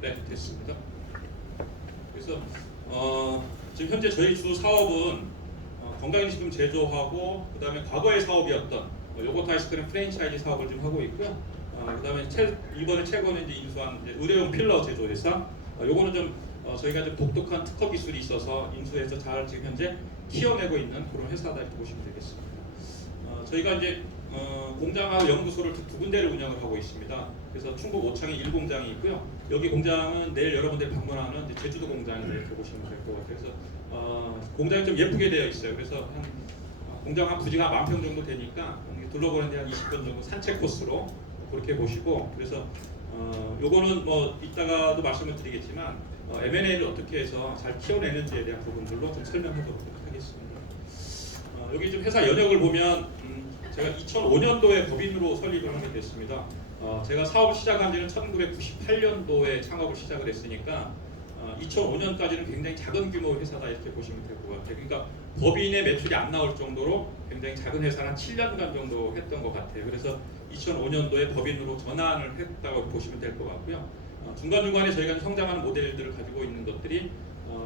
네, 됐습니다. 그래서 지금 현재 저희 주 사업은 건강식품 제조하고 그다음에 과거의 사업이었던 요거트 아이스크림 프랜차이즈 사업을 좀 하고 있고요. 그다음에 이번에 최근에 이제 인수한 이제 의료용 필러 제조 회사. 요거는 좀 저희가 좀 독특한 특허 기술이 있어서 인수해서 잘 지금 현재 키워내고 있는 그런 회사다 이렇게 보시면 되겠습니다. 저희가 이제 공장하고 연구소를 두 군데를 운영을 하고 있습니다. 그래서 충북 오창에 1공장이 있고요. 여기 공장은 내일 여러분들이 방문하는 이제 제주도 공장을 이렇게 보시면 될 것 같아요. 그래서 공장이 좀 예쁘게 되어 있어요. 그래서 한 공장 한 부지가 10,000평 정도 되니까 둘러보는데 한 20분 정도 산책 코스로 그렇게 보시고, 그래서 요거는 뭐 이따가도 말씀을 드리겠지만 M&A를 어떻게 해서 잘 키워내는지에 대한 부분들로 좀 설명하도록 하겠습니다. 여기 좀 회사 연역을 보면 제가 2005년도에 법인으로 설립을 하게 됐습니다. 제가 사업을 시작한 지는 1998년도에 창업을 시작을 했으니까 2005년까지는 굉장히 작은 규모의 회사다 이렇게 보시면 될 것 같아요. 그러니까 법인의 매출이 안 나올 정도로 굉장히 작은 회사는 7년간 정도 했던 것 같아요. 그래서 2005년도에 법인으로 전환을 했다고 보시면 될 것 같고요. 중간중간에 저희가 성장하는 모델들을 가지고 있는 것들이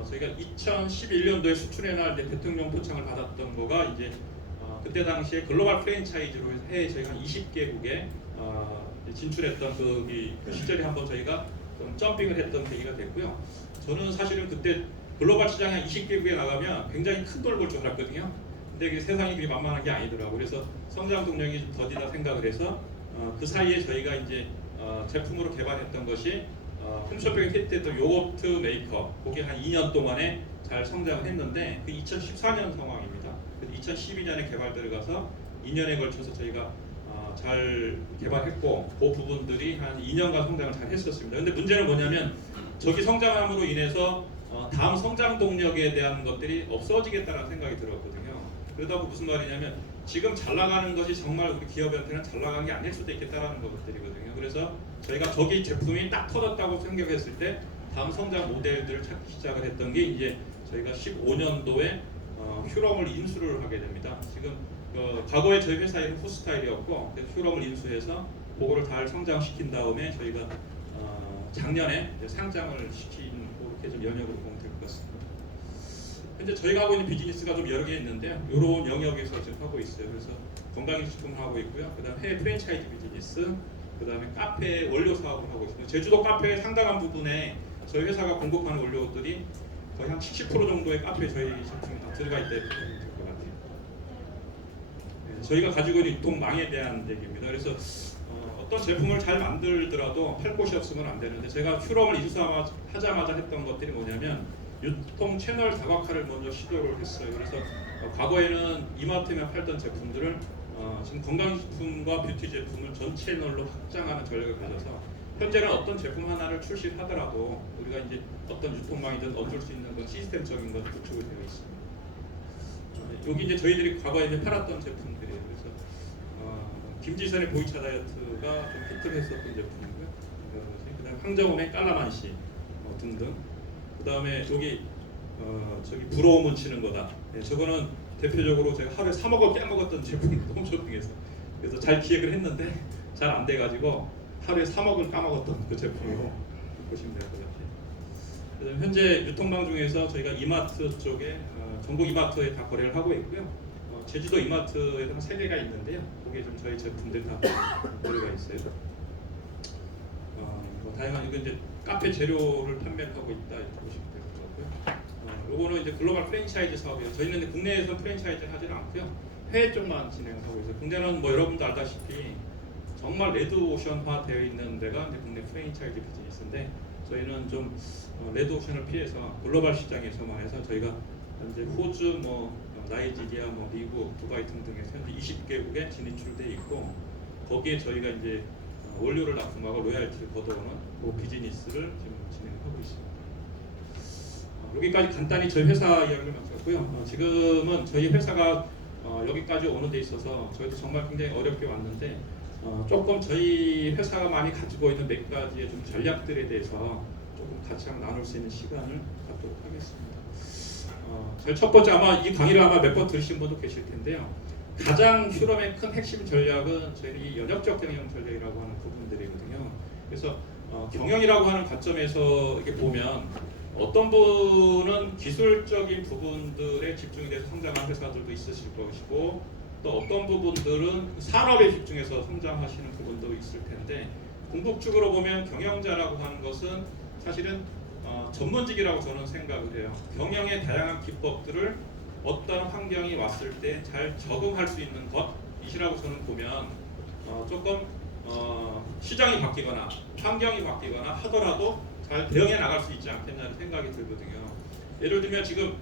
저희가 2011년도에 수출해나 대통령 포창을 받았던 거가 이제 그때 당시에 글로벌 프랜차이즈로 해서 해외 저희가 한 20개국에 진출했던 그 시절에 한번 저희가 좀 점핑을 했던 계기가 됐고요. 저는 사실은 그때 글로벌 시장에 한 20개국에 나가면 굉장히 큰 돈 벌 줄 알았거든요. 근데 이게 세상이 그렇게 만만한 게 아니더라고요. 그래서 성장 동력이 더디다 생각을 해서 그 사이에 저희가 이제 제품으로 개발했던 것이 홈쇼핑에 히트했던 요거트 메이커, 그게 한 2년 동안에 잘 성장을 했는데 그 2014년 상황입니다. 그래서 2012년에 개발 들어가서 2년에 걸쳐서 저희가 잘 개발했고 그 부분들이 한 2년간 성장을 잘 했었습니다. 근데 문제는 뭐냐면 저기 성장함으로 인해서 다음 성장 동력에 대한 것들이 없어지겠다는 생각이 들었거든요. 그러다 무슨 말이냐면 지금 잘 나가는 것이 정말 우리 기업한테는 잘 나가는 게 아닐 수도 있겠다라는 것들이거든요. 그래서 저희가 저기 제품이 딱 터졌다고 생각했을 때 다음 성장 모델들을 찾기 시작을 했던 게 이제 저희가 15년도에 휴럼을 인수를 하게 됩니다. 지금 과거에 저희 회사의 후스타일이었고 휴럼을 인수해서 그거를 잘 성장시킨 다음에 저희가 작년에 상장을 시킨 그렇게 좀 연역으로 보면 될 것 같습니다. 현재 저희가 하고 있는 비즈니스가 좀 여러 개 있는데요. 이런 영역에서 지금 하고 있어요. 그래서 건강식품을 하고 있고요. 그다음 해외 프랜차이즈 비즈니스, 그다음에 카페 원료 사업을 하고 있습니다. 제주도 카페의 상당한 부분에 저희 회사가 공급하는 원료들이 거의 한 70% 정도의 카페에 저희 제품이 다 들어가 있다 이렇게 보면 될 것 같아요. 네, 저희가 가지고 있는 유통망에 대한 얘기입니다. 그래서 어떤 제품을 잘 만들더라도 팔 곳이 없으면 안 되는데 제가 휴럼을 인수하자마자 했던 것들이 뭐냐면 유통 채널 다각화를 먼저 시도를 했어요. 그래서 과거에는 이마트에만 팔던 제품들을 지금 건강식품과 뷰티 제품을 전 채널로 확장하는 전략을 가져서 현재는 어떤 제품 하나를 출시하더라도 우리가 이제 어떤 유통망이든 얻을 수 있는 건 시스템적인 것 구축이 되어 있습니다. 여기 이제 저희들이 과거에 이제 팔았던 제품들이에요. 그래서 김지선의 보이차 다이어트가 좀 히트를 했었던 제품이고요. 그다음에 황정음의 깔라만시 등등. 그다음에 여기 저기 부러움은 치는 거다. 네, 저거는 대표적으로 제가 하루에 3억을 깨먹었던 제품입니다. 홈쇼핑에서. 그래서 잘 기획을 했는데 잘 안 돼가지고 하루에 3억을 까먹었던 그 제품으로 보시면 될 것 같아요. 그다음에 현재 유통망 중에서 저희가 이마트 쪽에 전국 이마트에 다 거래를 하고 있고요. 제주도 이마트에도 한 3개가 있는데요. 거기에 좀 저희 제품들 다 거래가 있어요. 뭐 다양한 이건 이제 카페 재료를 판매를 하고 있다 이렇게 보시면 될 것 같고요. 요거는 이제 글로벌 프랜차이즈 사업이에요. 저희는 국내에서 프랜차이즈를 하지는 않고요. 해외 쪽만 진행하고 있어요. 국내는 뭐 여러분도 알다시피 정말 레드오션화 되어 있는 데가 이제 국내 프랜차이즈 비즈니스인데 저희는 좀 레드오션을 피해서 글로벌 시장에서만 해서 저희가 현재 호주, 나이지리아, 미국, 두바이 등등에서 현재 20개국에 진출돼 있고 거기에 저희가 이제 원료를 납품하고 로얄티를 걷어오는 그 비즈니스를 지금 진행하고 있습니다. 여기까지 간단히 저희 회사 이야기를 마쳤고요. 지금은 저희 회사가 여기까지 오는 데 있어서 저희도 정말 굉장히 어렵게 왔는데 조금 저희 회사가 많이 가지고 있는 몇 가지의 좀 전략들에 대해서 조금 같이 한번 나눌 수 있는 시간을 갖도록 하겠습니다. 저희 첫 번째 아마 이 강의를 아마 몇 번 들으신 분도 계실 텐데요. 가장 휴럼의 큰 핵심 전략은 저희 연역적 경영 전략이라고 하는 부분들이거든요. 그래서 경영이라고 하는 관점에서 이렇게 보면 어떤 분은 기술적인 부분들에 집중이 돼서 성장한 회사들도 있으실 것이고 또 어떤 부분들은 산업에 집중해서 성장하시는 부분도 있을 텐데 궁극적으로 보면 경영자라고 하는 것은 사실은 전문직이라고 저는 생각을 해요. 경영의 다양한 기법들을 어떤 환경이 왔을 때 잘 적응할 수 있는 것이라고 저는 보면 조금 시장이 바뀌거나 환경이 바뀌거나 하더라도 잘 대응해 나갈 수 있지 않겠냐는 생각이 들거든요. 예를 들면 지금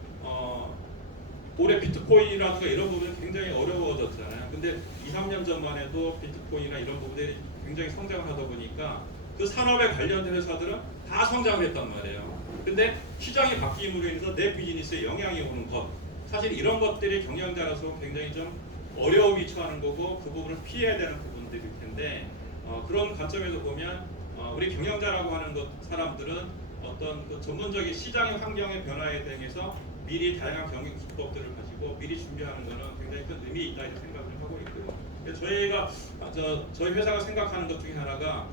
올해 비트코인이라든가 이런 부분이 굉장히 어려워졌잖아요. 근데 2, 3년 전만 해도 비트코인이나 이런 부분들이 굉장히 성장을 하다 보니까 그 산업에 관련된 회사들은 다 성장을 했단 말이에요. 근데 시장이 바뀜으로 인해서 내 비즈니스에 영향이 오는 것, 사실 이런 것들이 경영자로서 굉장히 좀 어려움이 처하는 거고 그 부분을 피해야 되는 부분들일 텐데 그런 관점에서 보면 우리 경영자라고 하는 사람들은 어떤 그 전문적인 시장의 환경의 변화에 대해서 미리 다양한 경영 기법들을 가지고 미리 준비하는 것은 굉장히 큰 의미 있다 이렇게 생각을 하고 있고요. 그래서 저희 회사가 생각하는 것 중에 하나가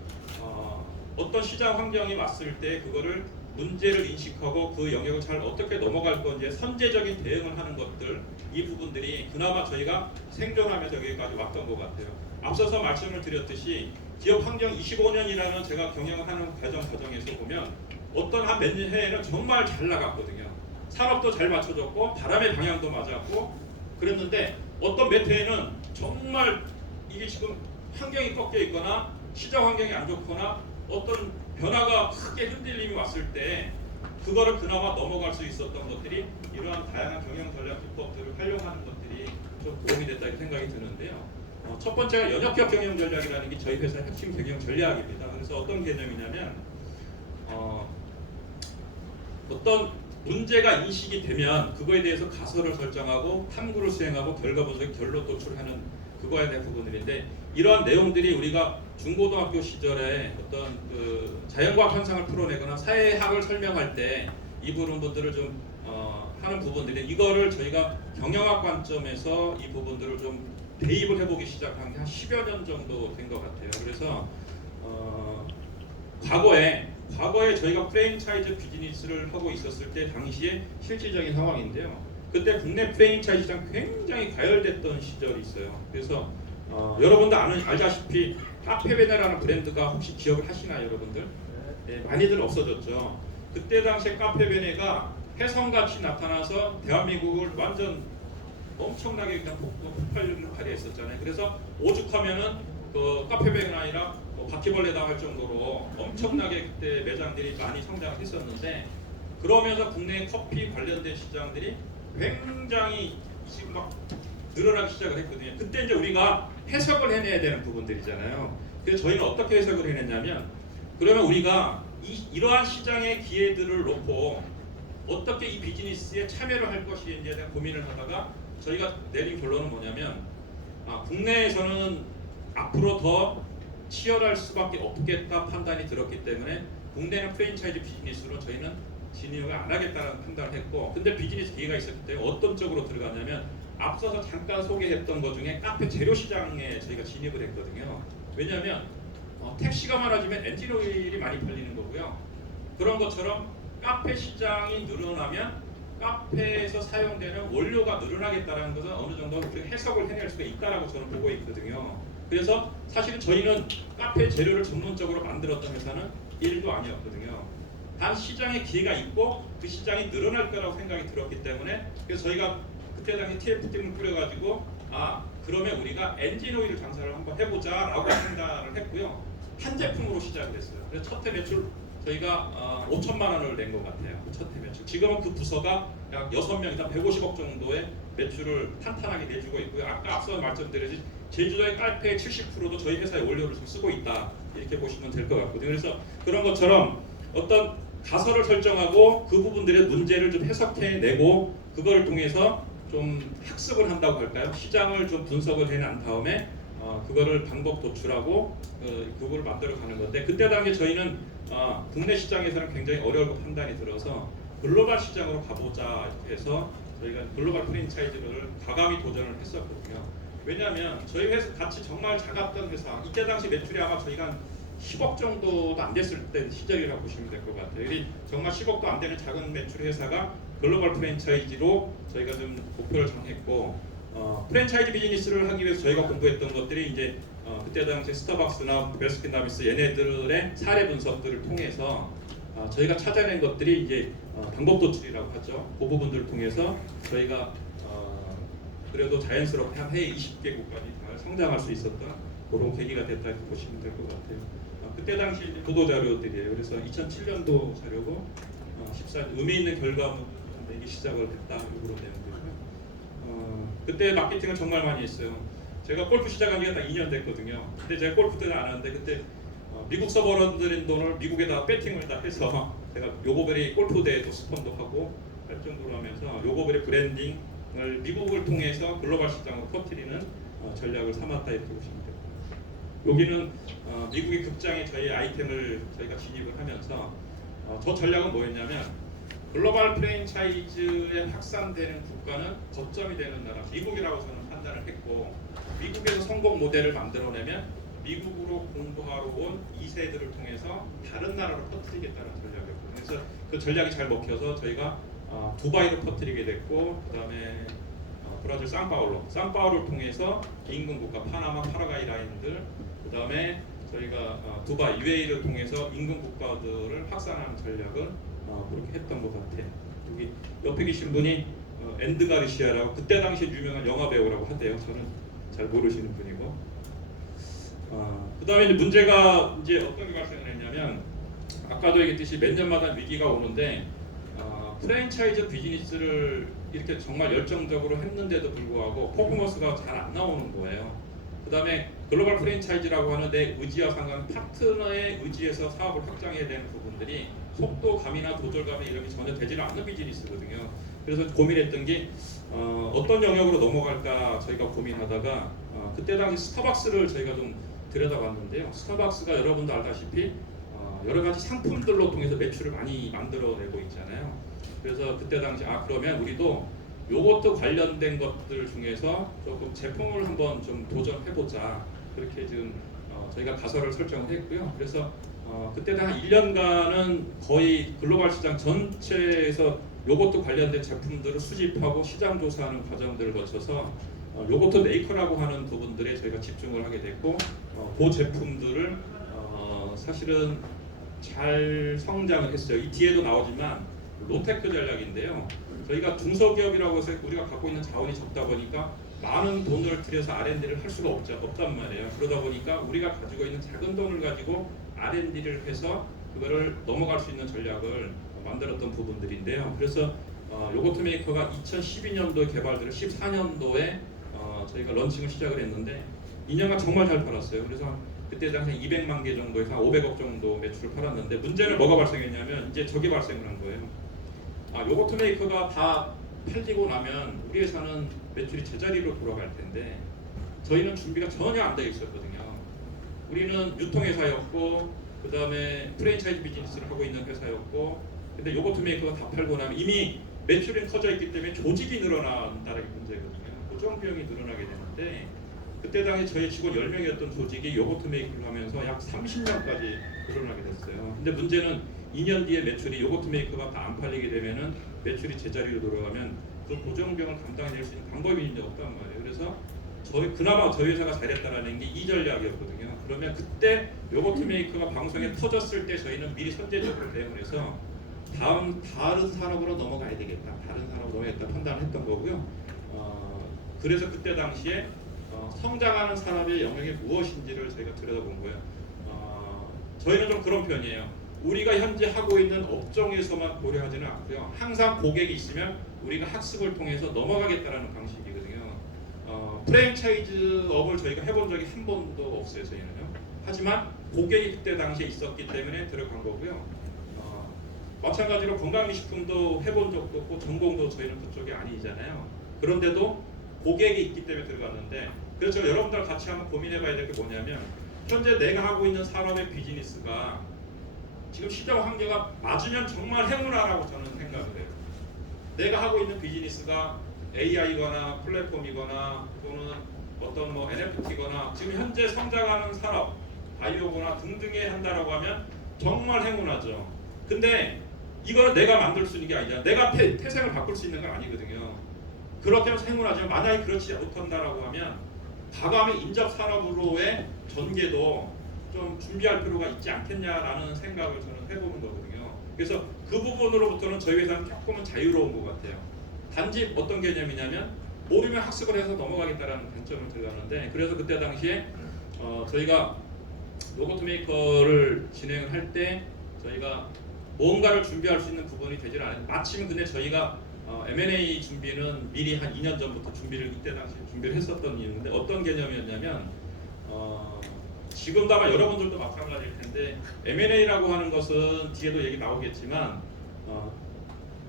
어떤 시장 환경이 왔을 때 그거를 문제를 인식하고 그 영역을 잘 어떻게 넘어갈 건지 선제적인 대응을 하는 것들, 이 부분들이 그나마 저희가 생존하면서 여기까지 왔던 것 같아요. 앞서서 말씀을 드렸듯이 기업 환경 25년이라는 제가 경영을 하는 과정에서 보면 어떤 한 몇 년 해에는 정말 잘 나갔거든요. 산업도 잘 맞춰졌고 바람의 방향도 맞았고 그랬는데 어떤 몇 해에는 정말 이게 지금 환경이 꺾여 있거나 시장 환경이 안 좋거나 어떤 변화가 크게 흔들림이 왔을 때 그거를 그나마 넘어갈 수 있었던 것들이 이러한 다양한 경영 전략 기법들을 활용하는 것들이 좀 도움이 됐다 이렇게 생각이 드는데요. 첫 번째가 연역형 경영 전략이라는 게 저희 회사의 핵심 경영 전략입니다. 그래서 어떤 개념이냐면 어떤 문제가 인식이 되면 그거에 대해서 가설을 설정하고 탐구를 수행하고 결과 분석 결론 도출하는 그거에 대한 부분들인데 이러한 내용들이 우리가 중고등학교 시절에 어떤 그 자연과학 현상을 풀어내거나 사회학을 설명할 때 이 부분들을 좀 하는 부분들이 이거를 저희가 경영학 관점에서 이 부분들을 좀 대입을 해보기 시작한 게 한 10여 년 정도 된 것 같아요. 그래서 과거에 저희가 프랜차이즈 비즈니스를 하고 있었을 때 당시에 실질적인 상황인데요. 그때 국내 프랜차이즈 시장 굉장히 과열됐던 시절이 있어요. 그래서 여러분도 알다시피 카페베네라는 브랜드가 혹시 기억을 하시나요, 여러분들? 네, 많이들 없어졌죠. 그때 당시에 카페베네가 혜성같이 나타나서 대한민국을 완전 엄청나게 그냥 폭발력을 발휘했었잖아요. 그래서 오죽하면은 그 카페베네가 아니라 바퀴벌레 당할 정도로 엄청나게 그때 매장들이 많이 성장을 했었는데 그러면서 국내 커피 관련된 시장들이 굉장히 지금 막 늘어나기 시작을 했거든요. 그때 이제 우리가 해석을 해내야 되는 부분들이잖아요. 그래서 저희는 어떻게 해석을 해냈냐면 그러면 우리가 이러한 시장의 기회들을 놓고 어떻게 이 비즈니스에 참여를 할 것인지에 대한 고민을 하다가 저희가 내린 결론은 뭐냐면 국내에서는 앞으로 더 치열할 수밖에 없겠다 판단이 들었기 때문에 국내는 프랜차이즈 비즈니스로 저희는 진입을 안 하겠다는 판단을 했고 근데 비즈니스 기회가 있었기 때문에 어떤 쪽으로 들어갔냐면 앞서서 잠깐 소개했던 것 중에 카페 재료 시장에 저희가 진입을 했거든요. 왜냐하면 택시가 많아지면 엔진 오일이 많이 팔리는 거고요. 그런 것처럼 카페 시장이 늘어나면 카페에서 사용되는 원료가 늘어나겠다는 것은 어느 정도 해석을 해낼 수가 있다라고 저는 보고 있거든요. 그래서 사실은 저희는 카페 재료를 전문적으로 만들었던 회사는 1도 아니었거든요. 단 시장에 기회가 있고 그 시장이 늘어날 거라고 생각이 들었기 때문에 그래서 저희가 그때 당시 TF팀을 꾸려가지고 그러면 우리가 엔진 오일을 장사를 한번 해보자라고 판단을 했고요. 한 제품으로 시작을 했어요. 그래서 첫 해 매출 저희가 5천만 원을 낸 것 같아요. 첫 해 매출. 지금은 그 부서가 약 6명이다 150억 정도의 매출을 탄탄하게 내주고 있고요. 아까 앞서 말씀드렸듯이 제주도의 카페의 70%도 저희 회사의 원료를 좀 쓰고 있다 이렇게 보시면 될 것 같거든요. 그래서 그런 것처럼 어떤 가설을 설정하고 그 부분들의 문제를 좀 해석해내고 그거를 통해서 좀 학습을 한다고 할까요? 시장을 좀 분석을 해낸 다음에 그거를 방법 도출하고 그걸 만들어가는 건데 그때 당시에 저희는 국내 시장에서는 굉장히 어려울 판단이 들어서 글로벌 시장으로 가보자 해서 저희가 글로벌 프랜차이즈를 과감히 도전을 했었거든요. 왜냐하면 저희 회사 같이 정말 작았던 회사 이때 당시 매출이 아마 저희가 10억 정도도 안 됐을 때 시절이라고 보시면 될 것 같아요. 이 정말 10억도 안 되는 작은 매출 회사가 글로벌 프랜차이즈로 저희가 좀 목표를 정했고, 프랜차이즈 비즈니스를 하기 위해서 저희가 공부했던 것들이 이제 그때 당시 스타벅스나 베스킨라빈스 얘네들의 사례 분석들을 통해서 저희가 찾아낸 것들이 이제 방법 도출이라고 하죠. 그 부분들을 통해서 저희가 그래도 자연스럽게 한 해에 20개국까지 잘 성장할 수 있었던 그런 계기가 됐다 이렇게 보시면 될 것 같아요. 그때 당시 보도 자료들이에요. 그래서 2007년도 자료고 14년 의미 있는 결과물을 내기 시작을 했다 이런 내용들이고요. 그때 마케팅을 정말 많이 했어요. 제가 골프 시작한 지가 딱 2년 됐거든요. 근데 제가 골프 때는 안 하는데 그때 미국 서버러들인 돈을 미국에다 배팅을 다 해서 제가 요거베리 골프 대회도 스폰도 하고 할 정도로 하면서 요거베리 브랜딩을 미국을 통해서 글로벌 시장으로 퍼뜨리는 전략을 삼았다 이렇게 보시면 됩니다. 여기는 미국의 극장에 저희 아이템을 저희가 진입을 하면서 저 전략은 뭐였냐면 글로벌 프랜차이즈에 확산되는 국가는 거점이 되는 나라 미국이라고 저는 판단을 했고, 미국에서 성공 모델을 만들어내면 미국으로 공부하러 온 2세들을 통해서 다른 나라로 퍼뜨리겠다는 전략이었고, 그래서 그 전략이 잘 먹혀서 저희가 두바이로 퍼뜨리게 됐고, 그 다음에 브라질 상파울루를 통해서 인근 국가 파나마, 파라과이 라인들, 그 다음에 저희가 두바이, UAE를 통해서 인근 국가들을 확산하는 전략을 그렇게 했던 것 같아요. 여기 옆에 계신 분이 앤드 가르시아라고 그때 당시 유명한 영화 배우라고 하대요. 저는 잘 모르시는 분이고. 그 다음에 문제가 이제 어떤 게 발생을 했냐면, 아까도 얘기했듯이 몇 년마다 위기가 오는데 프랜차이즈 비즈니스를 이렇게 정말 열정적으로 했는데도 불구하고 퍼포먼스가 잘 안 나오는 거예요. 그 다음에 글로벌 프랜차이즈라고 하는 내 의지와 상관 파트너의 의지에서 사업을 확장해야 되는 부분들이 속도감이나 도절감이 이런 게 전혀 되지 않는 비즈니스거든요. 그래서 고민했던 게 어떤 영역으로 넘어갈까 저희가 고민하다가 그때 당시 스타벅스를 저희가 좀 들여다봤는데요. 스타벅스가 여러분도 알다시피 여러 가지 상품들로 통해서 매출을 많이 만들어내고 있잖아요. 그래서 그때 당시 그러면 우리도 요것도 관련된 것들 중에서 조금 제품을 한번 좀 도전해보자, 그렇게 지금 저희가 가설을 설정을 했고요. 그래서 그때 한 1년간은 거의 글로벌 시장 전체에서 요것도 관련된 제품들을 수집하고 시장 조사하는 과정들을 거쳐서 요거트 메이커라고 하는 부분들에 저희가 집중을 하게 됐고, 그 제품들을 사실은 잘 성장을 했어요. 이 뒤에도 나오지만 로테크 전략인데요. 저희가 중소기업이라고 해서 우리가 갖고 있는 자원이 적다 보니까 많은 돈을 들여서 R&D를 할 수가 없단 말이에요. 그러다 보니까 우리가 가지고 있는 작은 돈을 가지고 R&D를 해서 그거를 넘어갈 수 있는 전략을 만들었던 부분들인데요. 그래서 요거트 메이커가 2012년도에 개발되고 14년도에 저희가 런칭을 시작을 했는데 2년간 정말 잘 팔았어요. 그래서 그때 당시 200만 개 정도에서 한 500억 정도 매출을 팔았는데, 문제는 뭐가 발생했냐면 이제 저게 발생을 한 거예요. 요거트 메이커가 다 팔리고 나면 우리 회사는 매출이 제자리로 돌아갈 텐데 저희는 준비가 전혀 안 되어 있었거든요. 우리는 유통회사였고 그 다음에 프랜차이즈 비즈니스를 하고 있는 회사였고, 근데 요거트 메이커가 다 팔고 나면 이미 매출이 커져 있기 때문에 조직이 늘어난다는 게 문제거든요. 고정 비용이 늘어나게 되는데, 그때 당시 저희 직원 10명이었던 조직이 요거트 메이커를 하면서 약 30명까지 늘어나게 됐어요. 근데 문제는 2년 뒤에 매출이 요거트 메이커가 다 안 팔리게 되면은 매출이 제자리로 돌아가면 그 고정 비용을 감당해낼 수 있는 방법이 이제 없단 말이에요. 그래서 그나마 저희 회사가 잘했다라는 게 이 전략이었거든요. 그러면 그때 요거트 메이커가 방송에 터졌을 때 저희는 미리 선제적으로 대응을 해서 다른 산업으로 넘어가야 되겠다, 다른 산업으로 넘어가야겠다 판단했던 거고요. 그래서 그때 당시에 성장하는 산업의 영역이 무엇인지를 저희가 들여다본 거예요. 저희는 좀 그런 편이에요. 우리가 현재 하고 있는 업종에서만 고려하지는 않고요. 항상 고객이 있으면 우리가 학습을 통해서 넘어가겠다라는 방식이거든요. 프랜차이즈 업을 저희가 해본 적이 한 번도 없어요, 저희는요. 하지만 고객이 그때 당시에 있었기 때문에 들어간 거고요. 마찬가지로 건강식품도 해본 적도 없고 전공도 저희는 그쪽이 아니잖아요. 그런데도 고객이 있기 때문에 들어갔는데, 그래서 여러분들 같이 한번 고민해봐야 될 게 뭐냐면, 현재 내가 하고 있는 산업의 비즈니스가 지금 시장 환경과 맞으면 정말 행운아라고 저는 생각을 해요. 내가 하고 있는 비즈니스가 AI거나 플랫폼이거나 또는 어떤 NFT거나 지금 현재 성장하는 산업, 바이오거나 등등에 한다라고 하면 정말 행운하죠. 근데 이거는 내가 만들 수 있는 게 아니잖아. 내가 태생을 바꿀 수 있는 건 아니거든요. 그렇게 하면서 행운하지만 만약에 그렇지 못한다라고 하면 과감히 인접 산업으로의 전개도 좀 준비할 필요가 있지 않겠냐라는 생각을 저는 해보는 거거든요. 그래서 그 부분으로부터는 저희 회사는 조금은 자유로운 것 같아요. 단지 어떤 개념이냐면 모르면 학습을 해서 넘어가겠다라는 관점을 들어가는데, 그래서 그때 당시에 저희가 로봇 메이커를 진행을 할 때 저희가 뭔가를 준비할 수 있는 부분이 되질 않아요. 마침 근데 저희가 M&A 준비는 미리 한 2년 전부터 준비를 이때 당시에 준비를 했었던 이유인데, 어떤 개념이었냐면 지금도 아마 여러분들도 마찬가지일 텐데 M&A라고 하는 것은 뒤에도 얘기 나오겠지만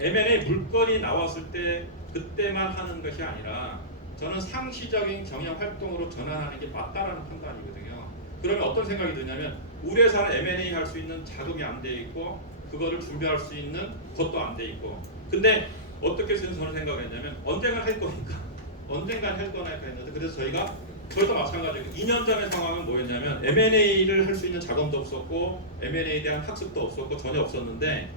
M&A 물건이 나왔을 때 그때만 하는 것이 아니라 저는 상시적인 경영 활동으로 전환하는 게 맞다라는 판단이거든요. 그러면 어떤 생각이 드냐면 우리 회사는 M&A 할 수 있는 자금이 안 돼 있고 그거를 준비할 수 있는 것도 안 돼 있고, 근데 어떻게 저는 생각을 했냐면 언젠가 할 거니까 했는데, 그래서 저희도 마찬가지고 2년 전의 상황은 뭐였냐면 M&A를 할 수 있는 자금도 없었고 M&A에 대한 학습도 없었고 전혀 없었는데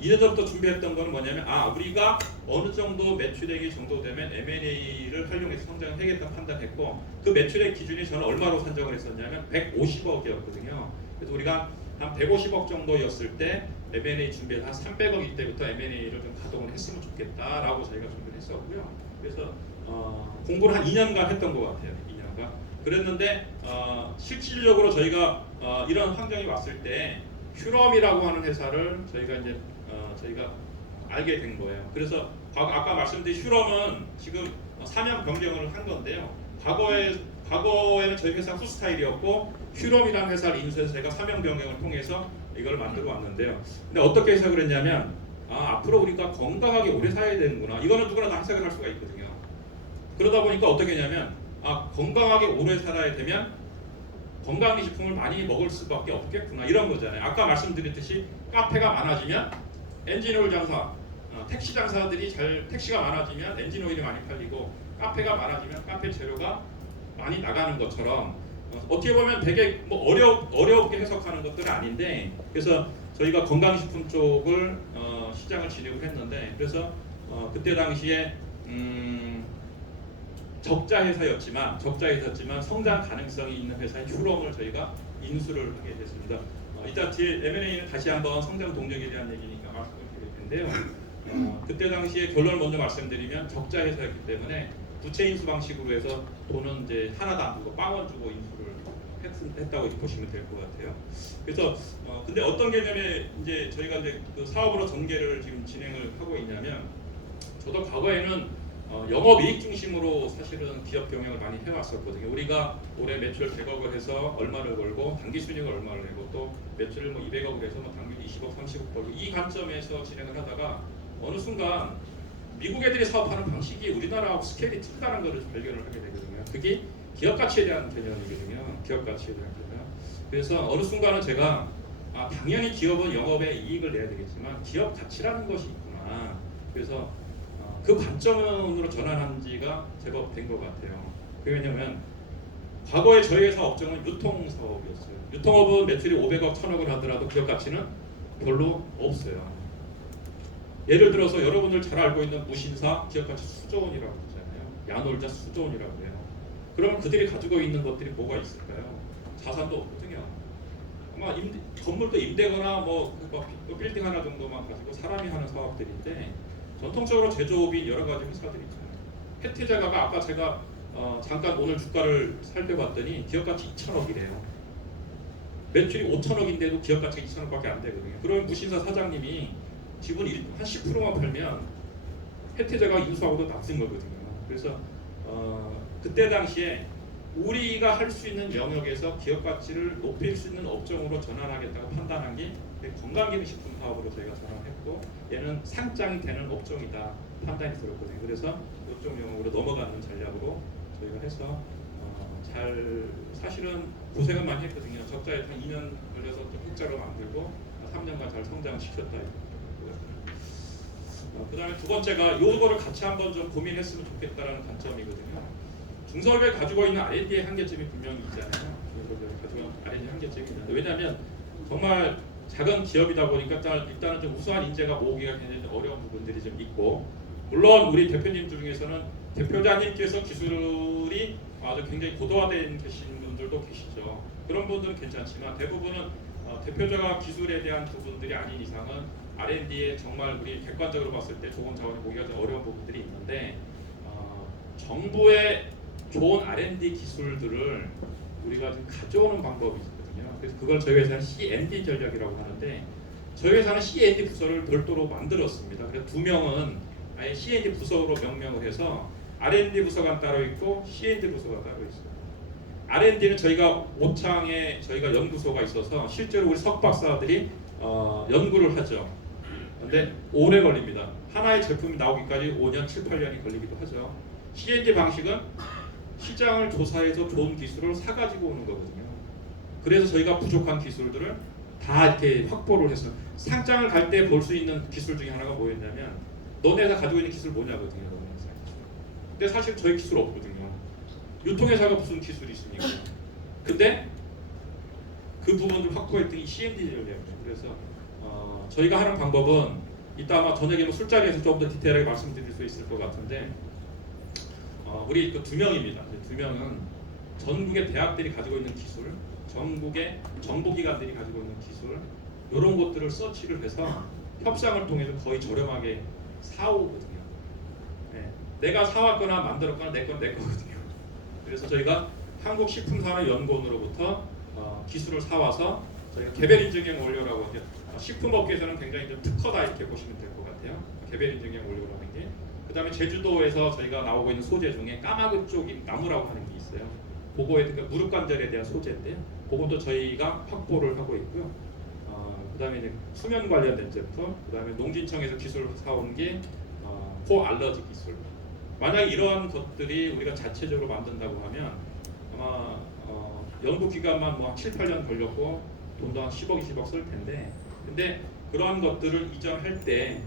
2년 전부터 준비했던 거는 뭐냐면 우리가 어느 정도 매출액이 정도 되면 M&A를 활용해서 성장을 해야겠다 판단했고, 그 매출액 기준이 저는 얼마로 산정을 했었냐면 150억이었거든요. 그래서 우리가 한 150억 정도였을 때 M&A 준비해서 한 300억일 때부터 M&A를 좀 가동을 했으면 좋겠다라고 저희가 준비를 했었고요. 그래서 공부를 한 2년간 했던 것 같아요. 2년간. 그랬는데 실질적으로 저희가 이런 환경이 왔을 때 퓨럼이라고 하는 회사를 저희가 알게 된 거예요. 그래서 아까 말씀드린 퓨럼은 지금 사명 변경을 한 건데요. 과거에는 저희 회사 후스타일이었고 퓨럼이라는 회사를 인수해서 제가 사명 변경을 통해서 이걸 만들어 왔는데요. 근데 어떻게 해석을 했냐면 앞으로 우리가 건강하게 오래 살아야 되는구나. 이거는 누구나 다 해석을 할 수가 있거든요. 그러다 보니까 어떻게 했냐면 건강하게 오래 살아야 되면 건강기식품을 많이 먹을 수밖에 없겠구나, 이런 거잖아요. 아까 말씀드렸듯이 카페가 많아지면 엔진오일 장사, 택시 장사들이 택시가 많아지면 엔진오일이 많이 팔리고 카페가 많아지면 카페 재료가 많이 나가는 것처럼 어떻게 보면 되게 어렵게 해석하는 것들은 아닌데, 그래서 저희가 건강식품 쪽을 시장을 진입을 했는데, 그래서 그때 당시에 적자 회사였지만 성장 가능성이 있는 회사인 퓨럼을 저희가 인수를 하게 됐습니다. 이따 뒤에 M&A는 다시 한번 성장 동력에 대한 얘기니까 말씀을 드릴 텐데요. 그때 당시에 결론을 먼저 말씀드리면 적자 회사였기 때문에 부채 인수 방식으로 해서 돈은 이제 하나도 안 주고 빵원 주고 인수를 했다고 보시면 될 것 같아요. 그래서 근데 어떤 개념에 이제 저희가 이제 그 사업으로 전개를 지금 진행을 하고 있냐면, 저도 과거에는 영업이익 중심으로 사실은 기업 경영을 많이 해왔었거든요. 우리가 올해 매출 100억을 해서 얼마를 벌고 단기 순이익을 얼마를 내고 또 매출을 200억을 해서 당기 20억, 30억 벌고, 이 관점에서 진행을 하다가 어느 순간 미국 애들이 사업하는 방식이 우리나라하고 스케일이 틀리다는 것을 발견을 하게 되거든요. 그게 기업 가치에 대한 개념이거든요. 기업 가치에 대한 개념. 그래서 어느 순간은 제가 당연히 기업은 영업에 이익을 내야 되겠지만 기업 가치라는 것이 있구나. 그래서 그 관점으로 전환한 지가 제법 된 것 같아요. 왜냐하면 과거에 저희 회사 업종은 유통 사업이었어요. 유통업은 매출이 500억, 1000억을 하더라도 기업 가치는 별로 없어요. 예를 들어서 여러분들 잘 알고 있는 무신사 기업 가치 수조 원이라고 하잖아요. 야놀자 수조 원이라고 해요. 그러면 그들이 가지고 있는 것들이 뭐가 있을까요? 자산도 없거든요. 아마 건물도 임대거나 빌딩 하나 정도만 가지고 사람이 하는 사업들인데, 전통적으로 제조업인 여러 가지 회사들이 있잖아요. 혜태자가가 아까 제가 잠깐 오늘 주가를 살펴봤더니 기업 가치 2천억이래요. 매출이 5천억인데도 기업 가치가 2천억밖에 안 되거든요. 그러면 무신사 사장님이 지분 한 10%만 팔면 혜태자가 인수하고도 납승 거거든요. 그래서 그때 당시에 우리가 할 수 있는 영역에서 기업 가치를 높일 수 있는 업종으로 전환하겠다고 판단한 게 건강기능식품 사업으로 저희가 전환했고, 얘는 상장이 되는 업종이다 판단이 들었거든요. 그래서 이쪽 영역으로 넘어가는 전략으로 저희가 해서 사실은 고생은 많이 했거든요. 적자에 한 2년 걸려서 또 흑자로 만들고 3년간 잘 성장시켰다. 그 다음에 두 번째가 요거를 같이 한번 좀 고민했으면 좋겠다라는 관점이거든요. 중소기업이 가지고 있는 R&D의 한계점이 분명히 있잖아요. 중소기업이 가지고 있는 R&D 한계점이 있는데 왜냐하면 정말 작은 기업이다 보니까 일단은 좀 우수한 인재가 모으기가 굉장히 어려운 부분들이 좀 있고 물론 우리 대표님 중에서는 대표자님께서 기술이 아주 굉장히 고도화된 계신 분들도 계시죠. 그런 분들은 괜찮지만 대부분은 대표자가 기술에 대한 부분들이 아닌 이상은 R&D에 정말 우리 객관적으로 봤을 때 좋은 자원을 모기가 좀 어려운 부분들이 있는데 정부의 좋은 R&D 기술들을 우리가 좀 가져오는 방법이 있거든요. 그래서 그걸 저희 회사는 C&D 전략이라고 하는데 저희 회사는 C&D 부서를 별도로 만들었습니다. 그래서 2명은 아예 C&D 부서로 명명을 해서 R&D 부서가 따로 있고 C&D 부서가 따로 있어요. R&D는 저희가 오창에 저희가 연구소가 있어서 실제로 우리 석박사들이 연구를 하죠. 근데 오래 걸립니다. 하나의 제품이 나오기까지 5년, 7, 8년이 걸리기도 하죠. C&D 방식은 시장을 조사해서 좋은 기술을 사가지고 오는 거거든요. 그래서 저희가 부족한 기술들을 다 이렇게 확보를 해서 상장을 갈 때 볼 수 있는 기술 중에 하나가 뭐였냐면 너네가 가지고 있는 기술 뭐냐거든요. 근데 사실 저희 기술 없거든요. 유통회사가 무슨 기술이 있습니까? 근데 그 부분을 확보했더니 C&D 전략이에요. 그래서 저희가 하는 방법은 이따 아마 저녁에 뭐 술자리에서 조금 더 디테일하게 말씀드릴 수 있을 것 같은데 우리 그 2명입니다. 2명은 전국의 대학들이 가지고 있는 기술, 전국의 정보기관들이 가지고 있는 기술 이런 것들을 서치를 해서 협상을 통해서 거의 저렴하게 사오거든요. 네. 내가 사왔거나 만들었거나 내 건 내 거거든요. 그래서 저희가 한국식품산업연구원으로부터 기술을 사와서 저희가 개별 인증형 원료라고 해요. 식품업계에서는 굉장히 좀 특허다 이렇게 보시면 될 것 같아요. 개별 인증형 원료라는 게. 그다음에 제주도에서 저희가 나오고 있는 소재 중에 까마귀 쪽인 나무라고 하는 게 있어요. 그거에 그러니까 무릎 관절에 대한 소재인데요. 그것도 저희가 확보를 하고 있고요. 그다음에 이제 수면 관련된 제품, 그다음에 농진청에서 기술을 사온 게 코 알러지 기술. 만약 이러한 것들이 우리가 자체적으로 만든다고 하면 아마 연구 기간만 뭐 한 7, 8년 걸렸고 돈도 한 10억, 20억 쓸 텐데 근데 그러한 것들을 이전할 때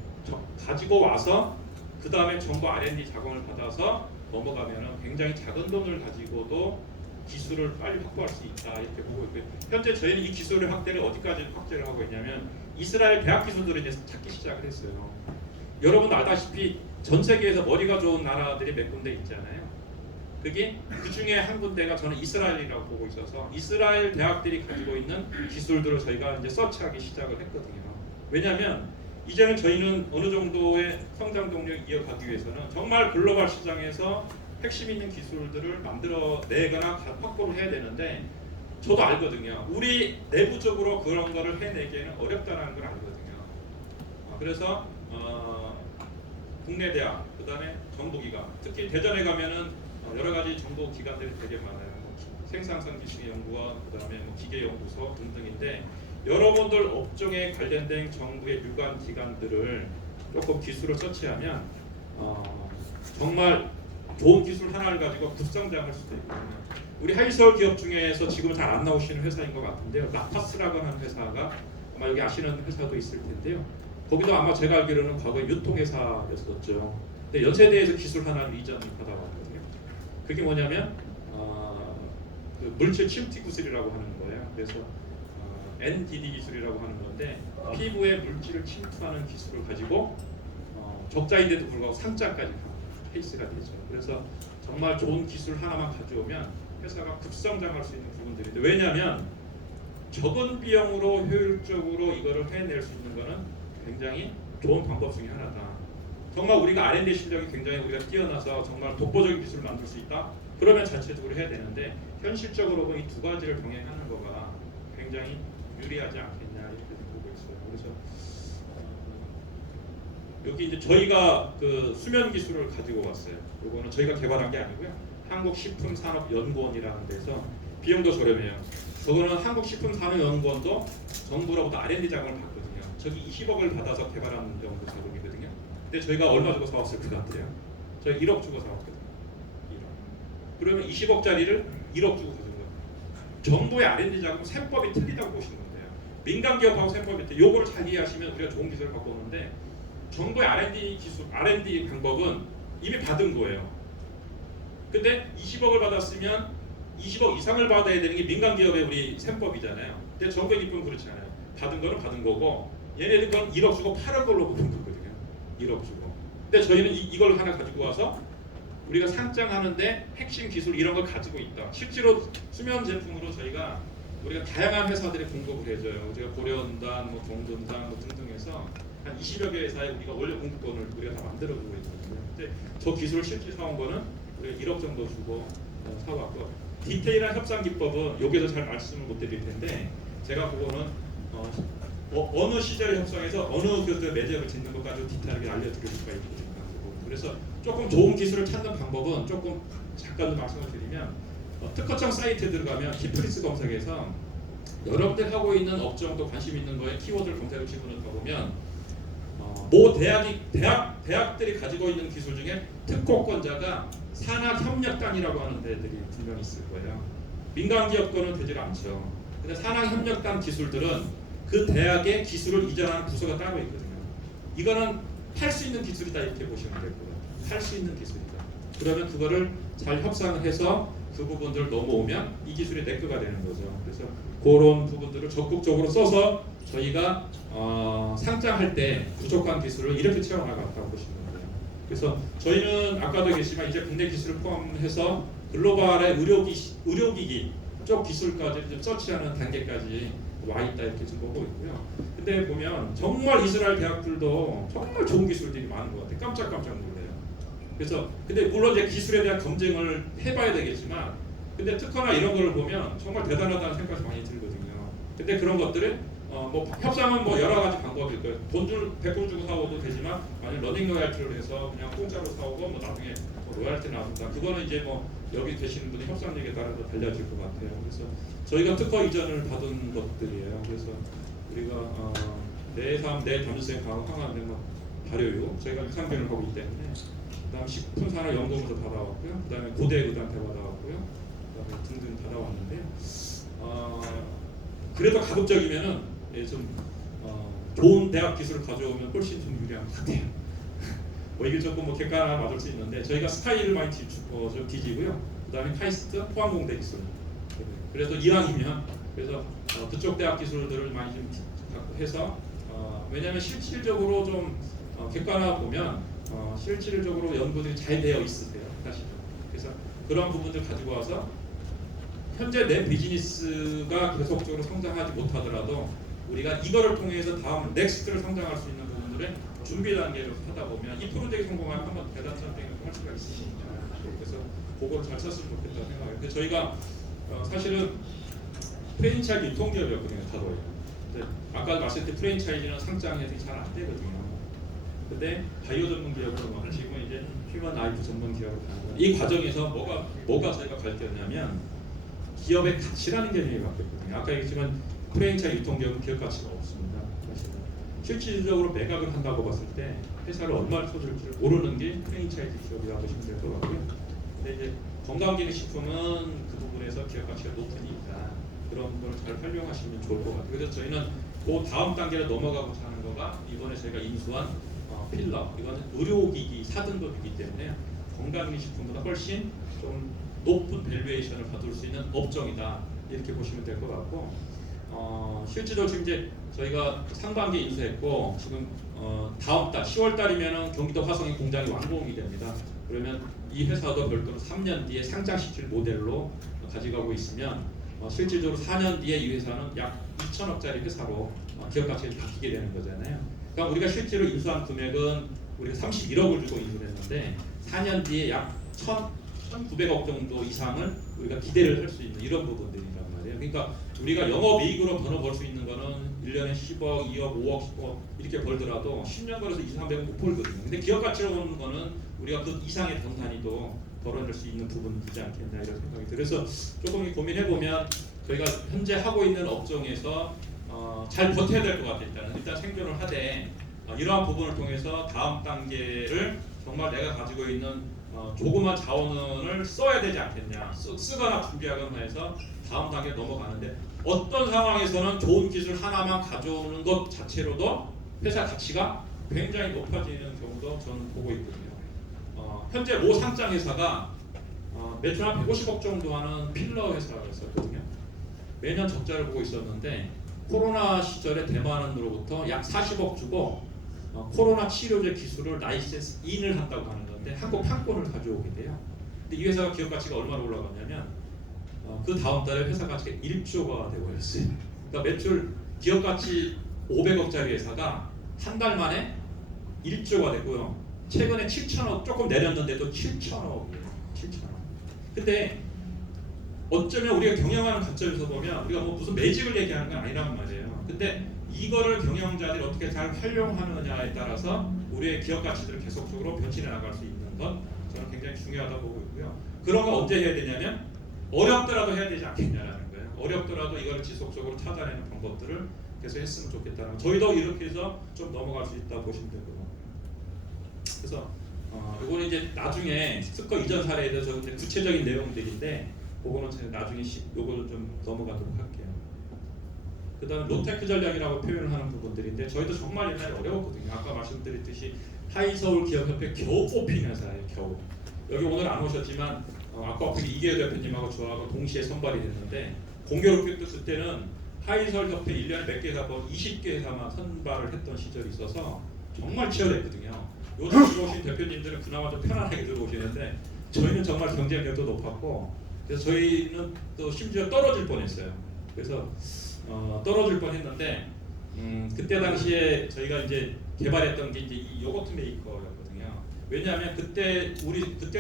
가지고 와서 그 다음에 정부 R&D 자금을 받아서 넘어가면은 굉장히 작은 돈을 가지고도 기술을 빨리 확보할 수 있다 이렇게 보고 있고요. 현재 저희는 이 기술의 확대를 어디까지 확대를 하고 있냐면 이스라엘 대학 기술들을 이제 찾기 시작을 했어요. 여러분 알다시피 전 세계에서 머리가 좋은 나라들이 몇 군데 있잖아요. 그게 그 중에 한 군데가 저는 이스라엘이라고 보고 있어서 이스라엘 대학들이 가지고 있는 기술들을 저희가 이제 서치하기 시작을 했거든요. 왜냐하면 이제는 저희는 어느 정도의 성장 동력을 이어가기 위해서는 정말 글로벌 시장에서 핵심 있는 기술들을 만들어내거나 확보를 해야 되는데 저도 알거든요. 우리 내부적으로 그런 거를 해내기에는 어렵다는 걸 알거든요. 그래서 국내 대학, 그다음에 정보기관, 특히 대전에 가면은 여러 가지 정보 기관들이 되게 많아요. 생산성 기술연구원, 그다음에 뭐 기계연구소 등등인데 여러분들 업종에 관련된 정부의 유관 기관들을 조금 기술을 서치하면 정말 좋은 기술 하나를 가지고 급성장할 수도 있거든요. 우리 하이서울 기업 중에서 지금 잘 안 나오시는 회사인 것 같은데요. 라파스라고 하는 회사가 아마 여기 아시는 회사도 있을 텐데요. 거기도 아마 제가 알기로는 과거에 유통회사였었죠. 근데 연세대에서 기술 하나를 이전받아 왔거든요. 그게 뭐냐면 그 물질 침투 기술이라고 하는 거예요. 그래서 NDD 기술이라고 하는 건데 피부에 물질을 침투하는 기술을 가지고 적자인데도 불구하고 상장까지 가는 케이스가 되죠. 그래서 정말 좋은 기술 하나만 가져오면 회사가 급성장할 수 있는 부분들인데 왜냐하면 적은 비용으로 효율적으로 이거를 해낼 수 있는 거는 굉장히 좋은 방법 중에 하나다. 정말 우리가 R&D 실력이 굉장히 우리가 뛰어나서 정말 독보적인 기술을 만들 수 있다. 그러면 자체적으로 해야 되는데 현실적으로 보면 이 두 가지를 병행하는 거가 굉장히 유리하지 않겠냐 이렇게 보고 있어요. 그래서 여기 이제 저희가 그 수면 기술을 가지고 왔어요. 이거는 저희가 개발한 게 아니고요. 한국식품산업연구원이라는 데서 비용도 저렴해요. 저거는 한국식품산업연구원도 정부로부터 R&D 자금을 받거든요. 저기 20억을 받아서 개발한 정도 자금이거든요. 근데 저희가 얼마 주고 사왔을 것 같아요? 저희 1억 주고 사왔거든요. 1억. 그러면 20억짜리를 1억 주고 가진 거예요. 정부의 R&D 자금은 셈법이 틀리다고 보시는 건데요. 민간 기업하고 셈법이 틀려. 요거를 잘 이해하시면 우리가 좋은 기술을 갖고 오는데 정부의 R&D 기술, R&D 방법은 이미 받은 거예요. 근데 20억을 받았으면 20억 이상을 받아야 되는 게 민간 기업의 우리 셈법이잖아요. 근데 정부의 입법은 그렇지 않아요. 받은 거는 받은 거고 얘네들 건 1억 주고 8억 걸로 보는 거거든요. 1억 주고. 근데 저희는 이걸 하나 가지고 와서 우리가 상장하는데 핵심 기술 이런 걸 가지고 있다. 실제로 수면 제품으로 저희가 우리가 다양한 회사들이 공급을 해줘요. 제가 고려은단, 뭐 동든단 뭐 등등해서 한 20여 개 회사에 우리가 원료 공급권을 우리가 다 만들어주고 있거든요. 근데 저 기술을 실제 사온 거는 우리가 1억 정도 주고 사왔고 디테일한 협상 기법은 여기서 잘 말씀을 못 드릴 텐데 제가 그거는 어느 시절 협상에서 어느 그 매력을 짓는 것까지 디테일하게 알려드릴 수가 있거든요. 그래서 조금 좋은 기술을 찾는 방법은 조금 잠깐 더 말씀을 드리면 특허청 사이트에 들어가면 키프리스 검색에서 여러분들 하고 있는 업종도 관심 있는 거에 키워드를 검색을 집어넣다 보면 모 대학들이 가지고 있는 기술 중에 특허권자가 산학협력단이라고 하는 데들이 분명히 있을 거예요. 민간 기업 거는 되질 않죠. 근데 산학협력단 기술들은 그 대학의 기술을 이전하는 부서가 따로 있거든요. 이거는 팔 수 있는 기술이다 이렇게 보시면 될 거예요. 팔 수 있는 기술이다. 그러면 그거를 잘 협상을 해서 그 부분들을 넘어오면 이 기술이 내 거가 되는 거죠. 그래서 그런 부분들을 적극적으로 써서 저희가 상장할 때 부족한 기술을 이렇게 채워나갔다고 보시면 돼요. 그래서 저희는 아까도 얘기했지만 이제 국내 기술을 포함해서 글로벌의 의료기기 쪽 기술까지 좀 서치하는 단계까지 와 있다 이렇게 좀 보고 있고요. 근데 보면 정말 이스라엘 대학들도 정말 좋은 기술들이 많은 것 같아요. 깜짝깜짝 놀래요. 그래서 근데 물론 이제 기술에 대한 검증을 해봐야 되겠지만, 근데 특허나 이런 걸 보면 정말 대단하다는 생각이 많이 들거든요. 근데 그런 것들을 뭐 협상은 뭐 여러 가지 방법일 거예요. 돈줄 100불 주고 사오도 되지만 아니면 러닝 로얄티를 해서 그냥 공짜로 사오고 뭐 나중에 뭐 로얄티 나온다. 그거는 이제 뭐 여기 계시는 분의 협상력에 따라서 달라질 것 같아요. 그래서 저희가 특허 이전을 받은 것들이에요. 그래서 우리가 내 담수생 강화 항암 발효유 저희가 유산균을 하고 있기 때문에 그다음 식품산업연구원에서 받아왔고요. 그다음에 고대의대한테 받아왔고요. 그다음에 등등 받아왔는데요. 그래도 가급적이면은 좀 좋은 대학 기술을 가져오면 훨씬 좀 유리한 것 같아요. 뭐 이게 조금 뭐 객관화 맞을 수 있는데 저희가 스카이를 많이 뒤지고요. 그다음에 카이스트 포항공대 기술. 그래서 이왕이면 그래서 그쪽 대학 기술들을 많이 좀 해서 왜냐하면 실질적으로 좀 객관화 보면 실질적으로 연구들이 잘 되어 있으세요. 사실은. 그래서 그런 부분들 가지고 와서 현재 내 비즈니스가 계속적으로 성장하지 못하더라도 우리가 이거를 통해서 다음 넥스트를 성장할 수 있는 부분들을 준비 단계로 하다 보면 이 프로젝트 성공하면 한번 대단천대를 할 수가 있으니까 그래서 그걸 잘 썼으면 좋겠다고 생각해요. 근데 저희가 사실은 프랜차이즈 유통기업이었거든요. 다도에. 근데 아까 말씀드린 프랜차이즈는 상장해서 잘 안 되거든요. 근데 바이오 전문 기업으로 지금 이제 휴먼 라이프 전문 기업으로 가는 거예요. 이 과정에서 뭐가 저희가 발견하냐면 기업의 가치라는 개념이 바뀌었거든요. 아까 얘기했지만 프랜차이즈 유통기업은 기업 가치가 없습니다. 사실은. 실질적으로 매각을 한다고 봤을 때 회사를 얼마를 쳐줄지 모르는 게 프랜차이즈 기업이라고 보시면 될 것 같고요. 근데 이제 건강기능식품은 그 부분에서 기업 가치가 높으니까 그런 걸 잘 활용하시면 좋을 것 같아요. 그래서 저희는 그 다음 단계로 넘어가고자 하는 거가 이번에 저희가 인수한 필러, 이거는 의료기기 4등급이기 때문에 건강기능식품보다 훨씬 좀 높은 밸류에이션을 받을 수 있는 업종이다 이렇게 보시면 될 것 같고 실제로 지금 이제 저희가 상반기에 인수했고 지금 다음 달 10월 달이면은 경기도 화성에 공장이 완공이 됩니다. 그러면 이 회사도 별도로 3년 뒤에 상장시킬 모델로 가져가고 있으면 실질적으로 4년 뒤에 이 회사는 약 2천억짜리 회사로 기업 가치가 바뀌게 되는 거잖아요. 그러니까 우리가 실제로 인수한 금액은 우리가 31억을 주고 인수를 했는데 4년 뒤에 약 1,900억 정도 이상을 우리가 기대를 할 수 있는 이런 부분들이란 말이에요. 그러니까 우리가 영업이익으로 벌어볼 수 있는 거는 1년에 10억, 2억, 5억, 10억 이렇게 벌더라도 10년 걸어서 2, 300억 못 벌거든요. 근데 기업 가치로 보는 거는 우리가 그 이상의 돈 단위도 벌어낼 수 있는 부분이지 않겠나 이런 생각이 들어서 조금 고민해보면 저희가 현재 하고 있는 업종에서 잘 버텨야 될 것 같아요. 일단 생존을 하되 이러한 부분을 통해서 다음 단계를 정말 내가 가지고 있는 조그만 자원을 써야 되지 않겠냐, 쓰거나 준비하거나 해서 다음 단계에 넘어가는데 어떤 상황에서는 좋은 기술 하나만 가져오는 것 자체로도 회사 가치가 굉장히 높아지는 경우도 저는 보고 있거든요. 현재 모 상장 회사가 매출 한 150억 정도 하는 필러 회사였었거든요. 매년 적자를 보고 있었는데 코로나 시절에 대만으로부터 약 40억 주고 코로나 치료제 기술을 라이센스 인을 한다고 하는 건데 한국 판권을 가져오게 돼요. 근데 이 회사가 기업 가치가 얼마로 올라갔냐면 그 다음 달에 회사 가치가 1조가 되어버렸어요. 그러니까 매출 기업 가치 500억짜리 회사가 한 달 만에 1조가 되고요. 최근에 7천억 조금 내렸는데도 7천억이에요. 7천억. 근데 어쩌면 우리가 경영하는 관점에서 보면 우리가 뭐 무슨 매직을 얘기하는 건 아니란 말이에요. 근데 이거를 경영자들이 어떻게 잘 활용하느냐에 따라서 우리의 기업 가치들을 계속적으로 변신해 나갈 수 있는 건 저는 굉장히 중요하다고 보고 있고요. 그런 거 언제 해야 되냐면 어렵더라도 해야 되지 않겠냐라는 거예요. 어렵더라도 이걸 지속적으로 찾아내는 방법들을 계속 했으면 좋겠다는 거. 저희도 이렇게 해서 좀 넘어갈 수 있다고 보시면 되고요. 그래서 이거는 이제 나중에 특허 이전 사례에 대해서 이제 구체적인 내용들인데 그거는 제가 나중에 요거를 좀 넘어가도록 할게요. 그다음 로테크 전략이라고 표현을 하는 부분들인데 저희도 정말 옛날에 어려웠거든요. 아까 말씀드렸듯이 하이서울 기업협회 겨우 뽑힌 회사예요. 겨우. 여기 오늘 안 오셨지만 아까 이계호 대표님하고 저하고 동시에 선발이 됐는데 공교롭게 그때는 하이서울 협회 1년에 몇 개 회사 20개 회사만 선발을 했던 시절이 있어서 정말 치열했거든요. 요즘 들어오신 대표님들은 그나마 좀 편안하게 들어오시는데 저희는 정말 경쟁력도 높았고 그래서 저희는 또 심지어 떨어질 뻔했어요. 그래서 떨어질 뻔했는데 그때 당시에 저희가 이제 개발했던 게 이제 이 요거트 메이커였거든요. 왜냐하면 그때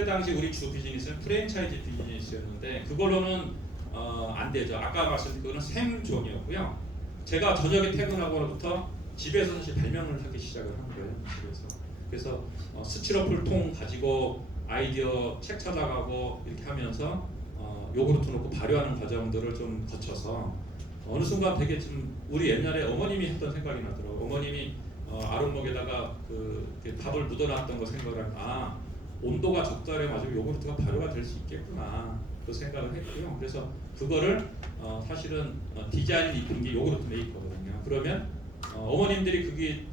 당시 우리 주 비즈니스는 프랜차이즈 비즈니스였는데 그걸로는 안 되죠. 아까 말씀드린 거는 생존이었고요. 제가 저녁에 퇴근하고부터 집에서 사실 발명을 하기 시작을 한 거예요. 그래서 스티로폴 통 가지고 아이디어 책 찾아가고 이렇게 하면서 요구르트 넣고 발효하는 과정들을 좀 거쳐서 어느 순간 되게 좀 우리 옛날에 어머님이 했던 생각이 나더라고요. 어머님이 아랫목에다가 그 밥을 묻어놨던 거 생각을 온도가 적절해 가지고 요구르트가 발효가 될 수 있겠구나 그 생각을 했고요. 그래서 그거를 사실은 디자인 입힌 게 요구르트 메이커거든요. 그러면 어머님들이 그게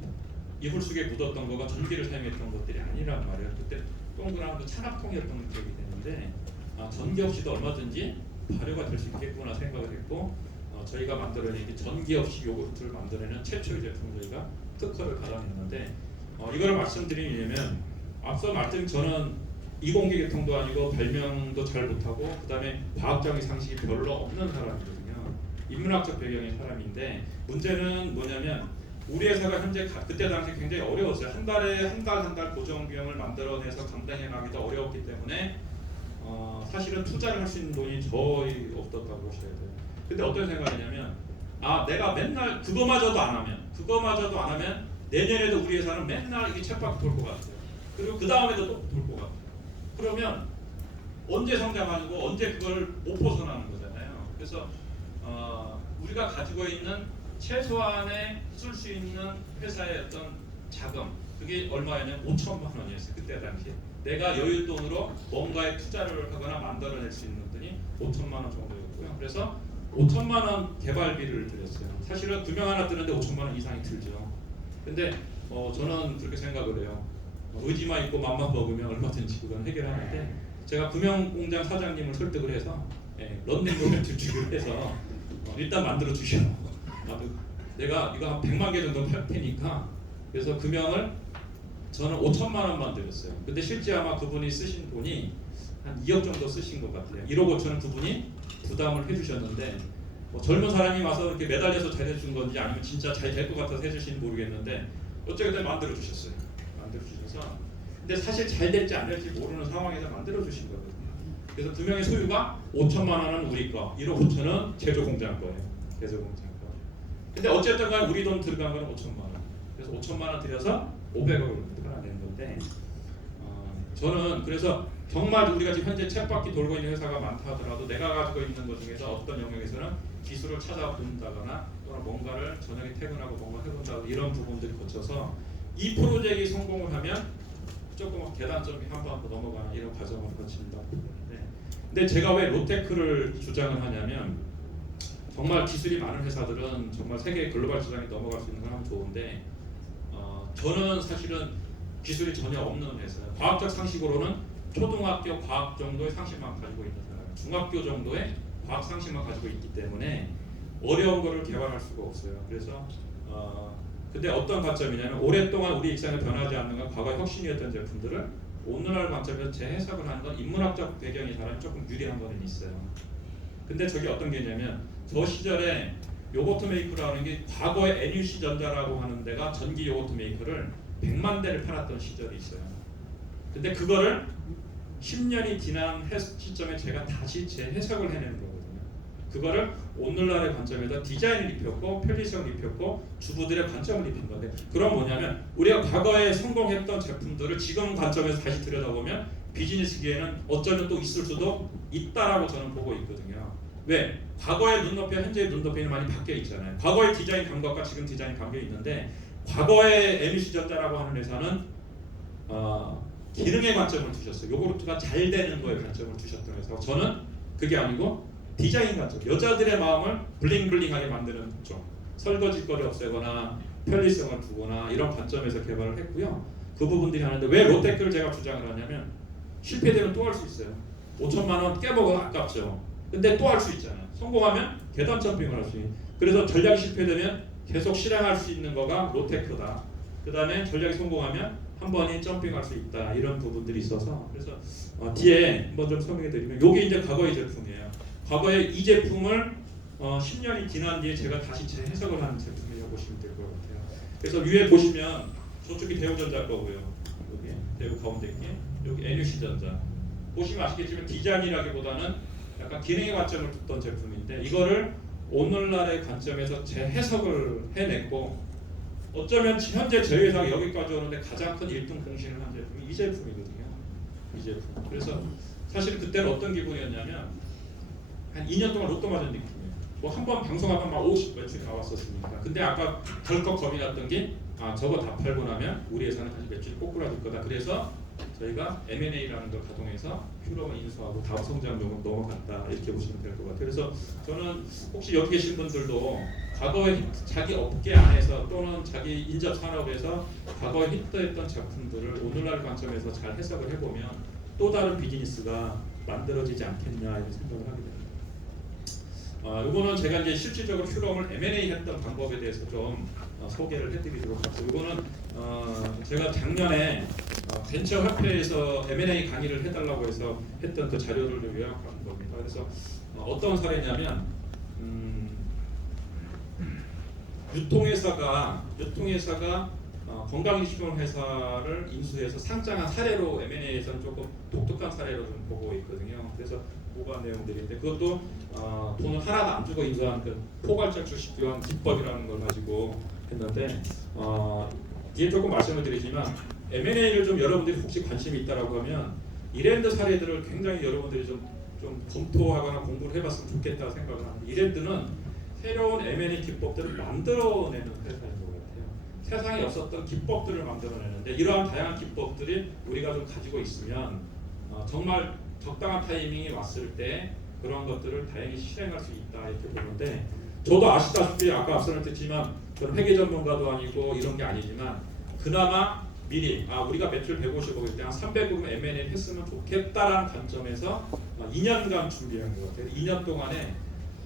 이불 속에 묻었던 거가 전기를 사용했던 것들이 아니란 말이에요. 그때 동그란 그 찬압통이었던 기억이 되는데 전기 없이도 얼마든지 발효가 될 수 있겠구나 생각을 했고 저희가 만들어낸 전기 없이 요구르트를 만들어내는 최초의 제품을 저희가 특허를 받아냈는데 이거를 말씀드리려면 앞서 말씀드린 저는 이공계 계통도 아니고 발명도 잘 못하고 그 다음에 과학적인 상식이 별로 없는 사람이거든요. 인문학적 배경의 사람인데 문제는 뭐냐면 우리 회사가 현재 그때 당시 굉장히 어려웠어요. 한 달에 한 달 고정 비용을 만들어내서 감당해 나가기도 어려웠기 때문에 사실은 투자를 할 수 있는 돈이 거의 없었다고 보셔야 돼요. 근데 어떤 생각이냐면 내가 맨날 그거마저도 안 하면 내년에도 우리 회사는 맨날 이게 쳇바퀴 돌 것 같아요. 그리고 그 다음에도 또 돌 것 같아요. 그러면 언제 성장하고 언제 그걸 못 벗어나는 거잖아요. 그래서 우리가 가지고 있는 최소한의 쓸 수 있는 회사의 어떤 자금 그게 얼마였냐면 5천만 원이었어요. 그때 당시에 내가 여윳돈으로 뭔가에 투자를 하거나 만들어낼 수 있는 돈이 5천만 원 정도였고요. 그래서 5천만 원 개발비를 들였어요. 사실은 두 명 하나 뜨는데 5천만 원 이상이 들죠. 근데 저는 그렇게 생각을 해요. 의지만 있고 맘만 먹으면 얼마든지 그건 해결하는데 제가 금형 공장 사장님을 설득을 해서 런닝룸을 주기로 해서 일단 만들어 주시라고. 내가 이거 한 100만 개 정도 팔 테니까 그래서 금형을 저는 5천만 원만 드렸어요. 근데 실제 아마 그분이 쓰신 돈이 한 2억 정도 쓰신 것 같아요. 1억 5천은 그분이 부담을 해주셨는데 젊은 사람이 와서 이렇게 매달려서 잘 해준 건지 아니면 진짜 잘 될 것 같아서 해주신지 모르겠는데 어쨌든 만들어 주셨어요. 만들어 주셔서 근데 사실 잘 될지 안 될지 모르는 상황에서 만들어 주신 거거든요. 그래서 두 명의 소유가 5천만 원은 우리 거, 1억 5천은 제조 공장 거예요. 제조 공장 거. 근데 어쨌든 간 우리 돈 들어간 거는 5천만 원. 그래서 5천만 원 들여서 500억을 하는 건데 저는 그래서 정말 우리가 지금 현재 쳇바퀴 돌고 있는 회사가 많다 하더라도 내가 가지고 있는 것 중에서 어떤 영역에서는 기술을 찾아본다거나 또는 뭔가를 저녁에 퇴근하고 뭔가 해본다거나 이런 부분들을 거쳐서 이 프로젝트가 성공을 하면 조금 계단점이 한 번 더 넘어가는 이런 과정을 거친다. 근데 제가 왜 로테크를 주장을 하냐면 정말 기술이 많은 회사들은 정말 세계 글로벌 시장에 넘어갈 수 있는 건 하면 좋은데 저는 사실은 기술이 전혀 없는 회사예요. 과학적 상식으로는 초등학교 과학 정도의 상식만 가지고 있는 사람, 중학교 정도의 과학 상식만 가지고 있기 때문에 어려운 거를 개발할 수가 없어요. 그래서 근데 어떤 관점이냐면 오랫동안 우리 일상에 변하지 않는 건 과거의 혁신이었던 제품들을 오늘날 관점에서 재해석을 하는 건 인문학적 배경이 사람이 조금 유리한 거는 있어요. 근데 저게 어떤 게 있냐면 저 시절에 요거트 메이커라는 게 과거에 NUC 전자라고 하는 데가 전기 요거트 메이커를 100만 대를 팔았던 시절이 있어요. 근데 그거를 10년이 지난 시점에 제가 다시 재해석을 해내는 거거든요. 그거를 오늘날의 관점에서 디자인을 입혔고 편리성을 입혔고 주부들의 관점을 입힌 건데, 그럼 뭐냐면 우리가 과거에 성공했던 제품들을 지금 관점에서 다시 들여다보면 비즈니스계에는 어쩌면 또 있을 수도 있다라고 저는 보고 있거든요. 왜? 과거의 눈높이와 현재의 눈높이는 많이 바뀌어 있잖아요. 과거의 디자인 감각과 지금 디자인 감각이 있는데, 과거의 NUC전자라고 하는 회사는 기능의 관점을 두셨어요. 요구르트가 잘 되는 거에 관점을 두셨던 회사고, 저는 그게 아니고 디자인 관점, 여자들의 마음을 블링블링하게 만드는 쪽, 설거지 거리 없애거나 편리성을 두거나 이런 관점에서 개발을 했고요. 그 부분들이 하는데 왜 로테크를 제가 주장을 하냐면 실패되면 또 할 수 있어요. 5천만 원 깨먹어 아깝죠. 근데 또 할 수 있잖아요. 성공하면 계단 점핑을 할 수 있는. 그래서 전략이 실패되면 계속 실행할 수 있는 거가 로테크다. 그 다음에 전략이 성공하면 한 번에 점핑할 수 있다. 이런 부분들이 있어서, 그래서 뒤에 한번 좀 설명해 드리면 이게 이제 과거의 제품이에요. 과거에 이 제품을 10년이 지난 뒤에 제가 다시 재해석을 하는 제품이라고 보시면 될 것 같아요. 그래서 위에 보시면 저쪽이 대우전자 거고요. 여기 대우 가운데 있게 여기 NUC전자. 보시면 아시겠지만 디자인이라기보다는 약간 기능의 관점을 뒀던 제품인데, 이거를 오늘날의 관점에서 재해석을 해냈고, 어쩌면 현재 저희 회사가 여기까지 오는데 가장 큰 1등 공신을 한 제품이 이 제품이거든요. 이 제품. 그래서 사실 그때는 어떤 기분이었냐면 한 2년 동안 로또 맞은 느낌이에요. 뭐 한 번 방송하면 막 50 매출이 나왔었으니까. 근데 아까 덜컥 겁이 났던 게 저거 다 팔고 나면 우리 회사는 다시 매출이 꼬꾸라질 거다. 그래서 저희가 M&A라는 걸 가동해서 휴럼을 인수하고 다음 성장적으로 넘어갔다. 이렇게 보시면 될 것 같아요. 그래서 저는 혹시 여기 계신 분들도 과거에 자기 업계 안에서 또는 자기 인접 산업에서 과거에 히트했던 제품들을 오늘날 관점에서 잘 해석을 해보면 또 다른 비즈니스가 만들어지지 않겠냐 이런 생각을 하게 됩니다. 이거는 제가 이제 실질적으로 휴럼을 M&A 했던 방법에 대해서 좀 소개를 해드리도록 하겠습니다. 이거는 제가 작년에 벤처 협회에서 M&A 강의를 해달라고 해서 했던 그 자료를 좀 요약한 겁니다. 그래서 어떤 사례냐면 유통회사가 건강식품 회사를 인수해서 상장한 사례로 M&A에서는 조금 독특한 사례로 좀 보고 있거든요. 그래서 보관 내용들인데, 그것도 돈을 하나도 안 주고 인수한 그 포괄적 주식 교환 기법이라는 걸 가지고 했는데, 뒤에 조금 말씀을 드리지만 M&A를 좀 여러분들이 혹시 관심이 있다라고 하면 이랜드 사례들을 굉장히 여러분들이 좀 검토하거나 공부를 해봤으면 좋겠다 생각을 합니다. 이랜드는 새로운 M&A 기법들을 만들어내는 회사인 것 같아요. 세상에 없었던 기법들을 만들어내는데, 이러한 다양한 기법들이 우리가 좀 가지고 있으면 정말 적당한 타이밍이 왔을 때 그런 것들을 다행히 실행할 수 있다 이렇게 보는데, 저도 아시다시피 아까 앞서했지만 저는 회계 전문가도 아니고 이런 게 아니지만 그나마 미리 우리가 매출 150억일 때 한 300억은 M&A 했으면 좋겠다라는 관점에서 2년간 준비한 것 같아요. 2년 동안에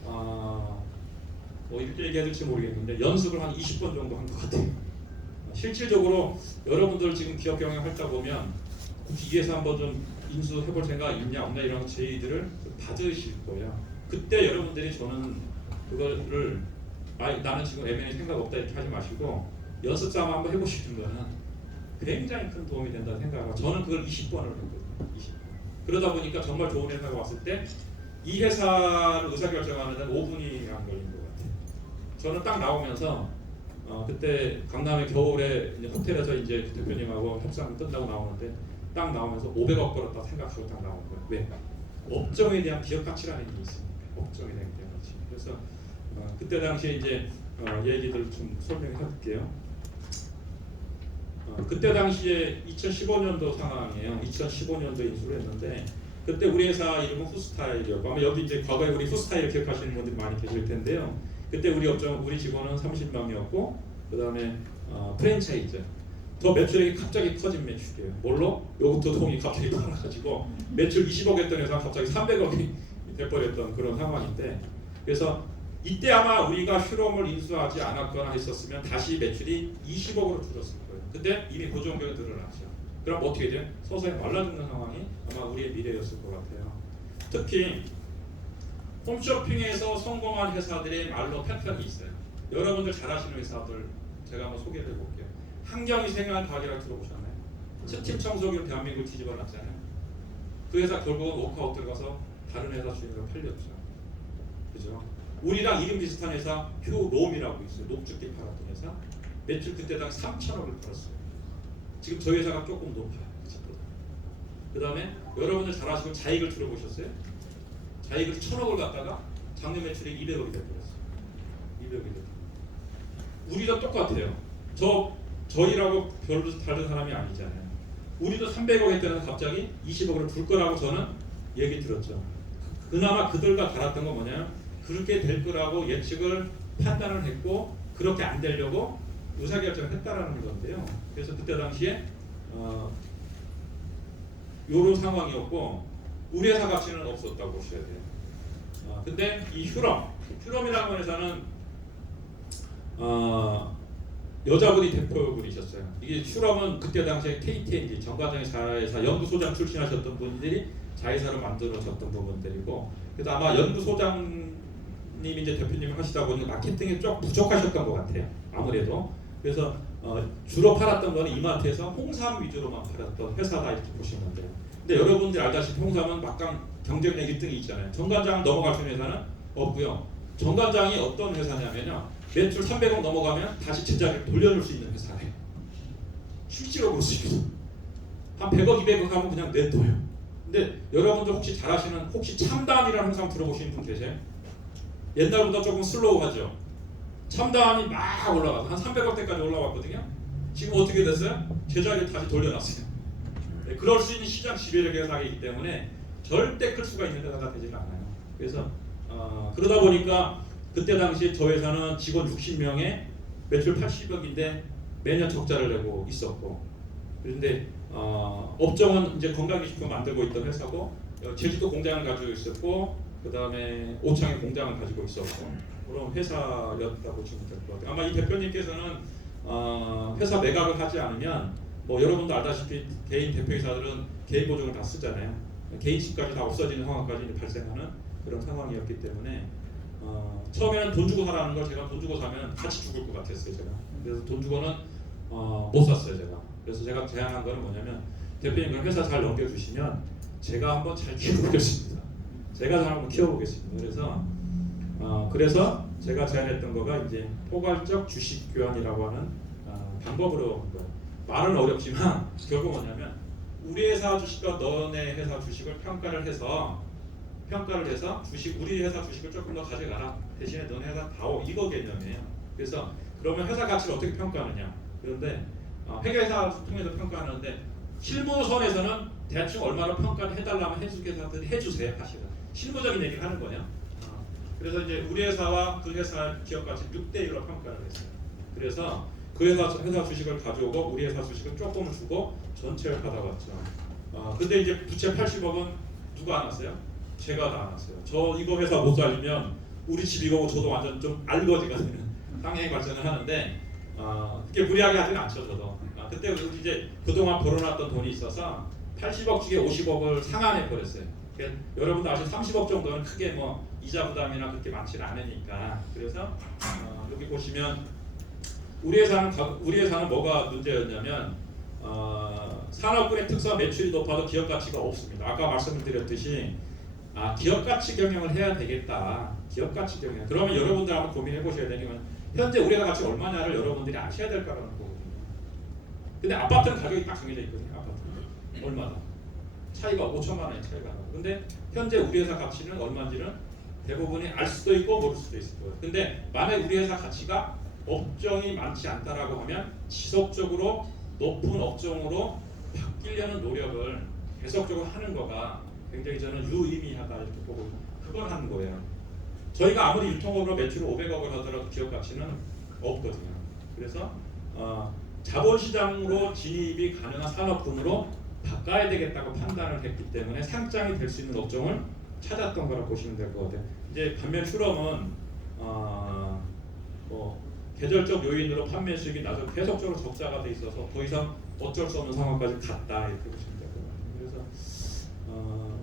뭐 이렇게 얘기해야 될지 모르겠는데 연습을 한 20번 정도 한 것 같아요. 실질적으로 여러분들 지금 기업 경영 할 때 보면 혹시 이 회사 한번 좀 인수해볼 생각 있냐 없냐 이런 제의들을 받으실 거예요. 그때 여러분들이 저는 그거를 나는 지금 M&A 생각 없다 이렇게 하지 마시고 연습 삼아 한번 해보시는 거는 굉장히 큰 도움이 된다는 생각하고, 저는 그걸 20번을 했거든요. 20번. 그러다 보니까 정말 좋은 회사가 왔을 때 이 회사를 의사결정하는 데는 5분이 안 걸린 것 같아요. 저는 딱 나오면서 그때 강남의 겨울에 이제 호텔에서 이제 대표님하고 협상 끝나고 나오는데 딱 나오면서 500억 벌었다 생각하고 딱 나온 거예요. 왜? 업종에 대한 기업 가치라는 게 있습니다. 업종에 대한 기업 가치. 그래서 그때 당시에 이제 얘기들 좀 설명해 볼게요. 그때 당시에 2015년도 상황이에요. 2015년도 인수를 했는데 그때 우리 회사 이름은 후스타일이었고, 아마 여기 이제 과거에 우리 후스타일 기억하시는 분들이 많이 계실 텐데요. 그때 우리 직원은 30명이었고, 그 다음에 프랜차이즈 더 매출액이 갑자기 커진 매출이에요. 뭘로? 요구르트 통이 갑자기 팔아가지고 매출 20억 했던 회사가 갑자기 300억이 돼버렸던 그런 상황인데, 그래서 이때 아마 우리가 슈럼을 인수하지 않았거나 했었으면 다시 매출이 20억으로 줄었을 거예요. 그때 이미 고정비가 늘어났죠. 그럼 어떻게 돼요? 서서히 말라듣는 상황이 아마 우리의 미래였을 것 같아요. 특히 홈쇼핑에서 성공한 회사들의 말로 패턴이 있어요. 여러분들 잘 아시는 회사들 제가 한번 소개를 해볼게요. 한경이 생활 가게라고 들어보셨나요? 스팀 청소기로 대한민국을 뒤집어 놨잖아요. 그 회사 결국은 워크아웃 들어가서 다른 회사 주인으로 팔렸죠. 그죠? 우리랑 이름 비슷한 회사 휴롬이라고 있어요. 녹즙기 팔았던 회사. 매출 그때 당 3천억을 팔았어요. 지금 저희 회사가 조금 높아요. 그 다음에 여러분들 잘 아시고 자익을 들어보셨어요? 자익을 1,000억을 갖다가 작년 매출이 200억이 돼버렸어요. 200억이 돼버렸어요. 우리도 똑같아요. 저희라고 별로 다른 사람이 아니잖아요. 우리도 300억 했다는 갑자기 20억을 줄 거라고 저는 얘기 들었죠. 그나마 그들과 달았던 건 뭐냐면 그렇게 될 거라고 예측을 판단을 했고 그렇게 안 되려고 의사결정을 했다라는 건데요. 그래서 그때 당시에 이런 상황이었고 우리 회사 가치는 없었다고 보셔야 돼요. 근데 이 휴럼이라는 회사는 여자분이 대표분이셨어요. 이게 휴럼은 그때 당시에 KTNG 정관장의 자회사 연구소장 출신하셨던 분들이 자회사로 만들어졌던 부분들이고, 그래서 아마 연구소장님이 이제 대표님을 하시다 보니까 마케팅에 좀 부족하셨던 것 같아요. 아무래도. 그래서 주로 팔았던 거는 이마트에서 홍삼 위주로만 팔았던 회사다 이렇게 보시면 돼요. 근데 여러분들이 알다시피 홍삼은 막강 경쟁력 1등이 있잖아요. 정관장 넘어갈 수 있는 회사는 없고요. 정관장이 어떤 회사냐면요, 매출 300억 넘어가면 다시 제자리를 돌려줄 수 있는 회사예요. 실제로 볼 수 있어요. 한 100억, 200억 하면 그냥 내둬요. 근데 여러분들 혹시 잘 아시는 혹시 참다함이라는 홍삼 들어보시는 분 계세요? 옛날보다 조금 슬로우하죠. 참다함이 막 올라가서 한 300억대까지 올라왔거든요. 지금 어떻게 됐어요? 제자리를 다시 돌려놨어요. 네, 그럴 수 있는 시장 지배력의 회사이기 때문에 절대 클 수가 있는 회사가 되질 않아요. 그래서 그러다 보니까 그때 당시 저 회사는 직원 60명에 매출 80억인데 매년 적자를 내고 있었고, 그런데 업종은 이제 건강기식품 만들고 있던 회사고, 제주도 공장을 가지고 있었고, 그 다음에 오창에 공장을 가지고 있었고 그런 회사였다고 보시면 될 것 같아요. 아마 이 대표님께서는 회사 매각을 하지 않으면 뭐 여러분도 알다시피 개인 대표이사들은 개인 보증을 다 쓰잖아요. 개인식까지 다 없어지는 상황까지 발생하는 그런 상황이었기 때문에 처음에는 돈 주고 사라는 걸 제가 돈 주고 사면 같이 죽을 것 같았어요. 제가 그래서 돈 주고는 못 샀어요. 제가 그래서 제가 제안한 거는 뭐냐면, 대표님 그럼 회사 잘 넘겨주시면 제가 한번 잘 키워보겠습니다. 제가 잘 한번 키워보겠습니다. 그래서 제가 제안했던 거가 이제 포괄적 주식 교환이라고 하는 방법으로 한 거예요. 말은 어렵지만 결국 뭐냐면 우리 회사 주식과 너네 회사 주식을 평가를 해서 우리 회사 주식을 조금 더 가져가라. 대신에 너네 회사 다오. 이거 개념이에요. 그래서 그러면 회사 가치를 어떻게 평가하느냐. 그런데 회계사 통해서 평가하는데 실무선에서는 대충 얼마로 평가를 해달라면 해주겠다더니 해주세요. 사실은 실무적인 얘기를 하는 거예요. 그래서 이제 우리 회사와 그 회사 기업 가치 6대 1로 평가를 했어요. 그래서 그 회사 주식을 가져오고 우리 회사 주식을 조금을 주고 전체를 받아봤죠. 근데 이제 부채 80억은 누가 안았어요? 제가 다 안았어요. 저 이거 회사 못 살리면 우리 집이고 저도 완전 좀 알거지가 되는 상향이 발생을 하는데 그게 무리하게 하진 않죠. 저도 그때 이제 그동안 벌어놨던 돈이 있어서 80억 중에 50억을 상환해 버렸어요. 그러니까 여러분도 아시는 30억 정도는 크게 뭐 이자 부담이나 그렇게 많지는 않으니까. 그래서 여기 보시면 우리 회사는 뭐가 문제였냐면 산업군의 특성 매출이 높아도 기업 가치가 없습니다. 아까 말씀드렸듯이 기업 가치 경영을 해야 되겠다. 기업 가치 경영. 그러면 여러분들 한번 고민해 보셔야 되는 건 현재 우리 회사 가치 얼마냐를 여러분들이 아셔야 될 거라는 거거든요. 근데 아파트는 가격이 딱 정해져 있거든요. 아파트는 얼마다 차이가 5천만 원의 차이가 나요. 근데 현재 우리 회사 가치는 얼마인지는 대부분이 알 수도 있고 모를 수도 있을 거예요. 근데 만약 우리 회사 가치가 업종이 많지 않다라고 하면 지속적으로 높은 업종으로 바뀌려는 노력을 계속적으로 하는 거가 굉장히 저는 유의미하다 이렇게 보고 그걸 하는 거예요. 저희가 아무리 유통업으로 매출 500억을 하더라도 기업 가치는 없거든요. 그래서 자본시장으로 진입이 가능한 산업군으로 바꿔야 되겠다고 판단을 했기 때문에 상장이 될 수 있는 업종을 찾았던 거라 보시면 될 것 같아요. 이제 반면 슈럼은 뭐 계절적 요인으로 판매 수익이 나서 계속적으로 적자가 돼 있어서 더 이상 어쩔 수 없는 상황까지 갔다 이렇게 보시면 될 것 같아요. 그래서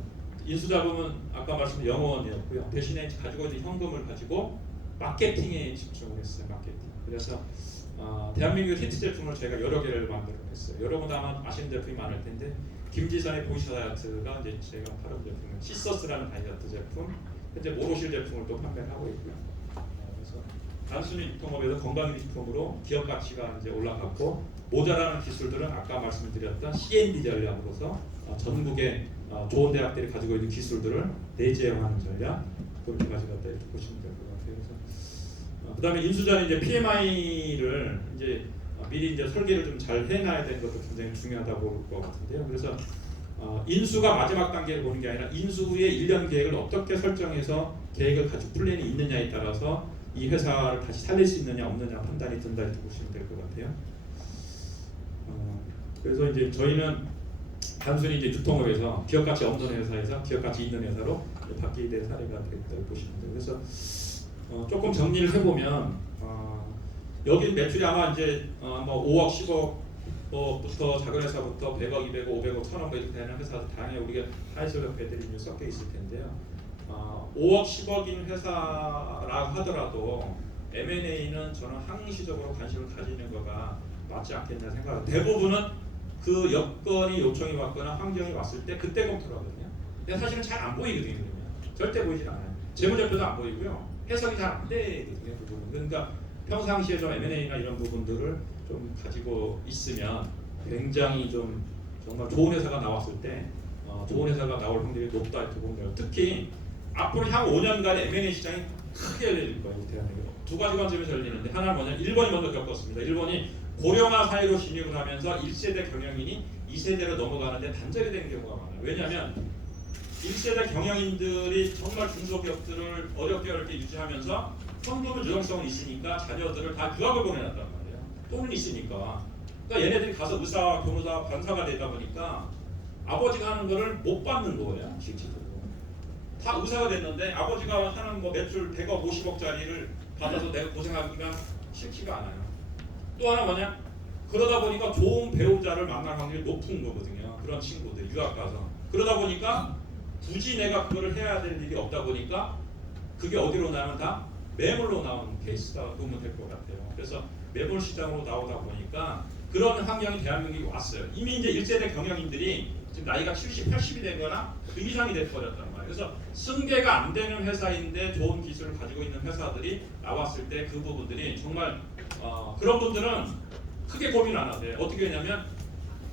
인수자금은 아까 말씀드린 영원이었고요. 대신에 가지고 있는 현금을 가지고 마케팅에 집중을 했어요. 마케팅. 그래서 대한민국 히트 제품을 저희가 여러 개를 만들어냈어요. 여러분 아마 아시는 제품이 많을 텐데 김지선의 보이시 다이어트가 이제 제가 팔은 제품은 시서스라는 다이어트 제품, 현재 모로실 제품을 또 판매를 하고 있고요. 그래서 단순히 유통업에서 건강기식품으로 기업 가치가 이제 올라갔고 모자라는 기술들은 아까 말씀드렸던 C&D 전략으로서 전국의 좋은 대학들이 가지고 있는 기술들을 내재화하는 전략 그렇게 가져갔다 이렇게 보시면 될 것 같아요. 그래서 그다음에 인수자는 이제 PMI를 이제 미리 이제 설계를 좀 잘 해놔야 되는 것도 굉장히 중요하다고 볼 것 같은데요. 그래서 인수가 마지막 단계를 보는 게 아니라 인수 후에 1년 계획을 어떻게 설정해서 계획을 가지고 플랜이 있느냐에 따라서 이 회사를 다시 살릴 수 있느냐 없느냐 판단이 든다 이렇게 보시면 될 것 같아요. 그래서 이제 저희는 단순히 이제 유통업에서 기업 가치 없는 회사에서 기업 가치 있는 회사로 바뀌게 될 사례가 되겠다고 보시면 돼요. 그래서 조금 정리를 해보면 여기 매출이 아마 이제 뭐 5억, 10억부터 작은 회사부터 100억, 200억, 500억, 1000억 이렇게 되는 회사도 다양하게 우리가 하이솔력 배들이 섞여 있을 텐데요. 5억, 10억인 회사라고 하더라도 M&A는 저는 항시적으로 관심을 가지는 거가 맞지 않겠냐 생각합니다. 대부분은 그 여건이 요청이 왔거나 환경이 왔을 때 그때 검토를 하거든요. 근데 사실은 잘 안 보이거든요. 절대 보이질 않아요. 재무제표도 안 보이고요. 해석이 잘 안 되거든요. 그 부분. 그러니까 평상시에 좀 M&A나 이런 부분들을 좀 가지고 있으면 굉장히 좀 정말 좋은 회사가 나왔을 때 좋은 회사가 나올 확률이 높다 이렇게 보면 특히 앞으로 향후 5년간 M&A 시장이 크게 열릴 거예요. 대한민국. 두 가지 관점에서 열리는데 하나는 뭐냐? 일본이 먼저 겪었습니다. 일본이 고령화 사회로 진입을 하면서 1세대 경영인이 2세대로 넘어가는데 단절이 되는 경우가 많아요. 왜냐하면 1세대 경영인들이 정말 중소기업들을 어렵게 유지하면서 현금을 유동성은 있으니까 자녀들을 다 유학을 보내놨단 말이에요. 돈은 있으니까. 그러니까 얘네들이 가서 의사, 변호사, 판사가 되다 보니까 아버지가 하는 거를 못 받는 거예요. 실질적으로. 다 의사가 됐는데 아버지가 하는 뭐 매출 100억, 50억짜리를 받아서 내가 고생하기가 싫지가 않아요. 또 하나 뭐냐? 그러다 보니까 좋은 배우자를 만날 확률이 높은 거거든요. 그런 친구들 유학 가서. 그러다 보니까 굳이 내가 그거를 해야 될 일이 없다 보니까 그게 어디로 나면 다 매물로 나오는 케이스다 보면 될 것 같아요. 그래서 매물 시장으로 나오다 보니까 그런 환경이 대한민국에 왔어요. 이미 이제 1세대 경영인들이 지금 나이가 70, 80이 되거나 그 이상이 돼버렸단 말이에요. 그래서 승계가 안 되는 회사인데 좋은 기술을 가지고 있는 회사들이 나왔을 때 그 부분들이 정말 그런 분들은 크게 고민 안 하세요. 어떻게 하냐면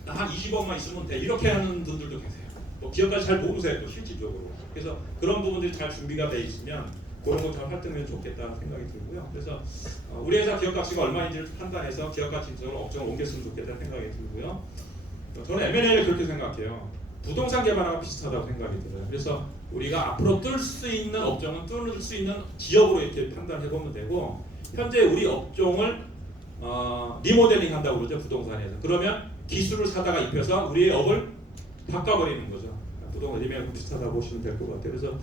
나 한 20억만 있으면 돼 이렇게 하는 분들도 계세요. 뭐 기업까지 잘 모르세요. 또 실질적으로. 그래서 그런 부분들이 잘 준비가 돼 있으면 그런 거 잘 활동하면 좋겠다는 생각이 들고요. 그래서 우리 회사 기업 가치가 얼마인지를 판단해서 기업 가치 쪽으로 업종을 옮겼으면 좋겠다는 생각이 들고요. 저는 M&A를 그렇게 생각해요. 부동산 개발하고 비슷하다고 생각이 들어요. 그래서 우리가 앞으로 뜰 수 있는 업종은 뜰 수 있는 지역으로 이렇게 판단해 보면 되고 현재 우리 업종을 리모델링 한다고 그러죠. 부동산에서. 그러면 기술을 사다가 입혀서 우리의 업을 바꿔버리는 거죠. 부동산 리모델링하고 비슷하다고 보시면 될 것 같아요. 그래서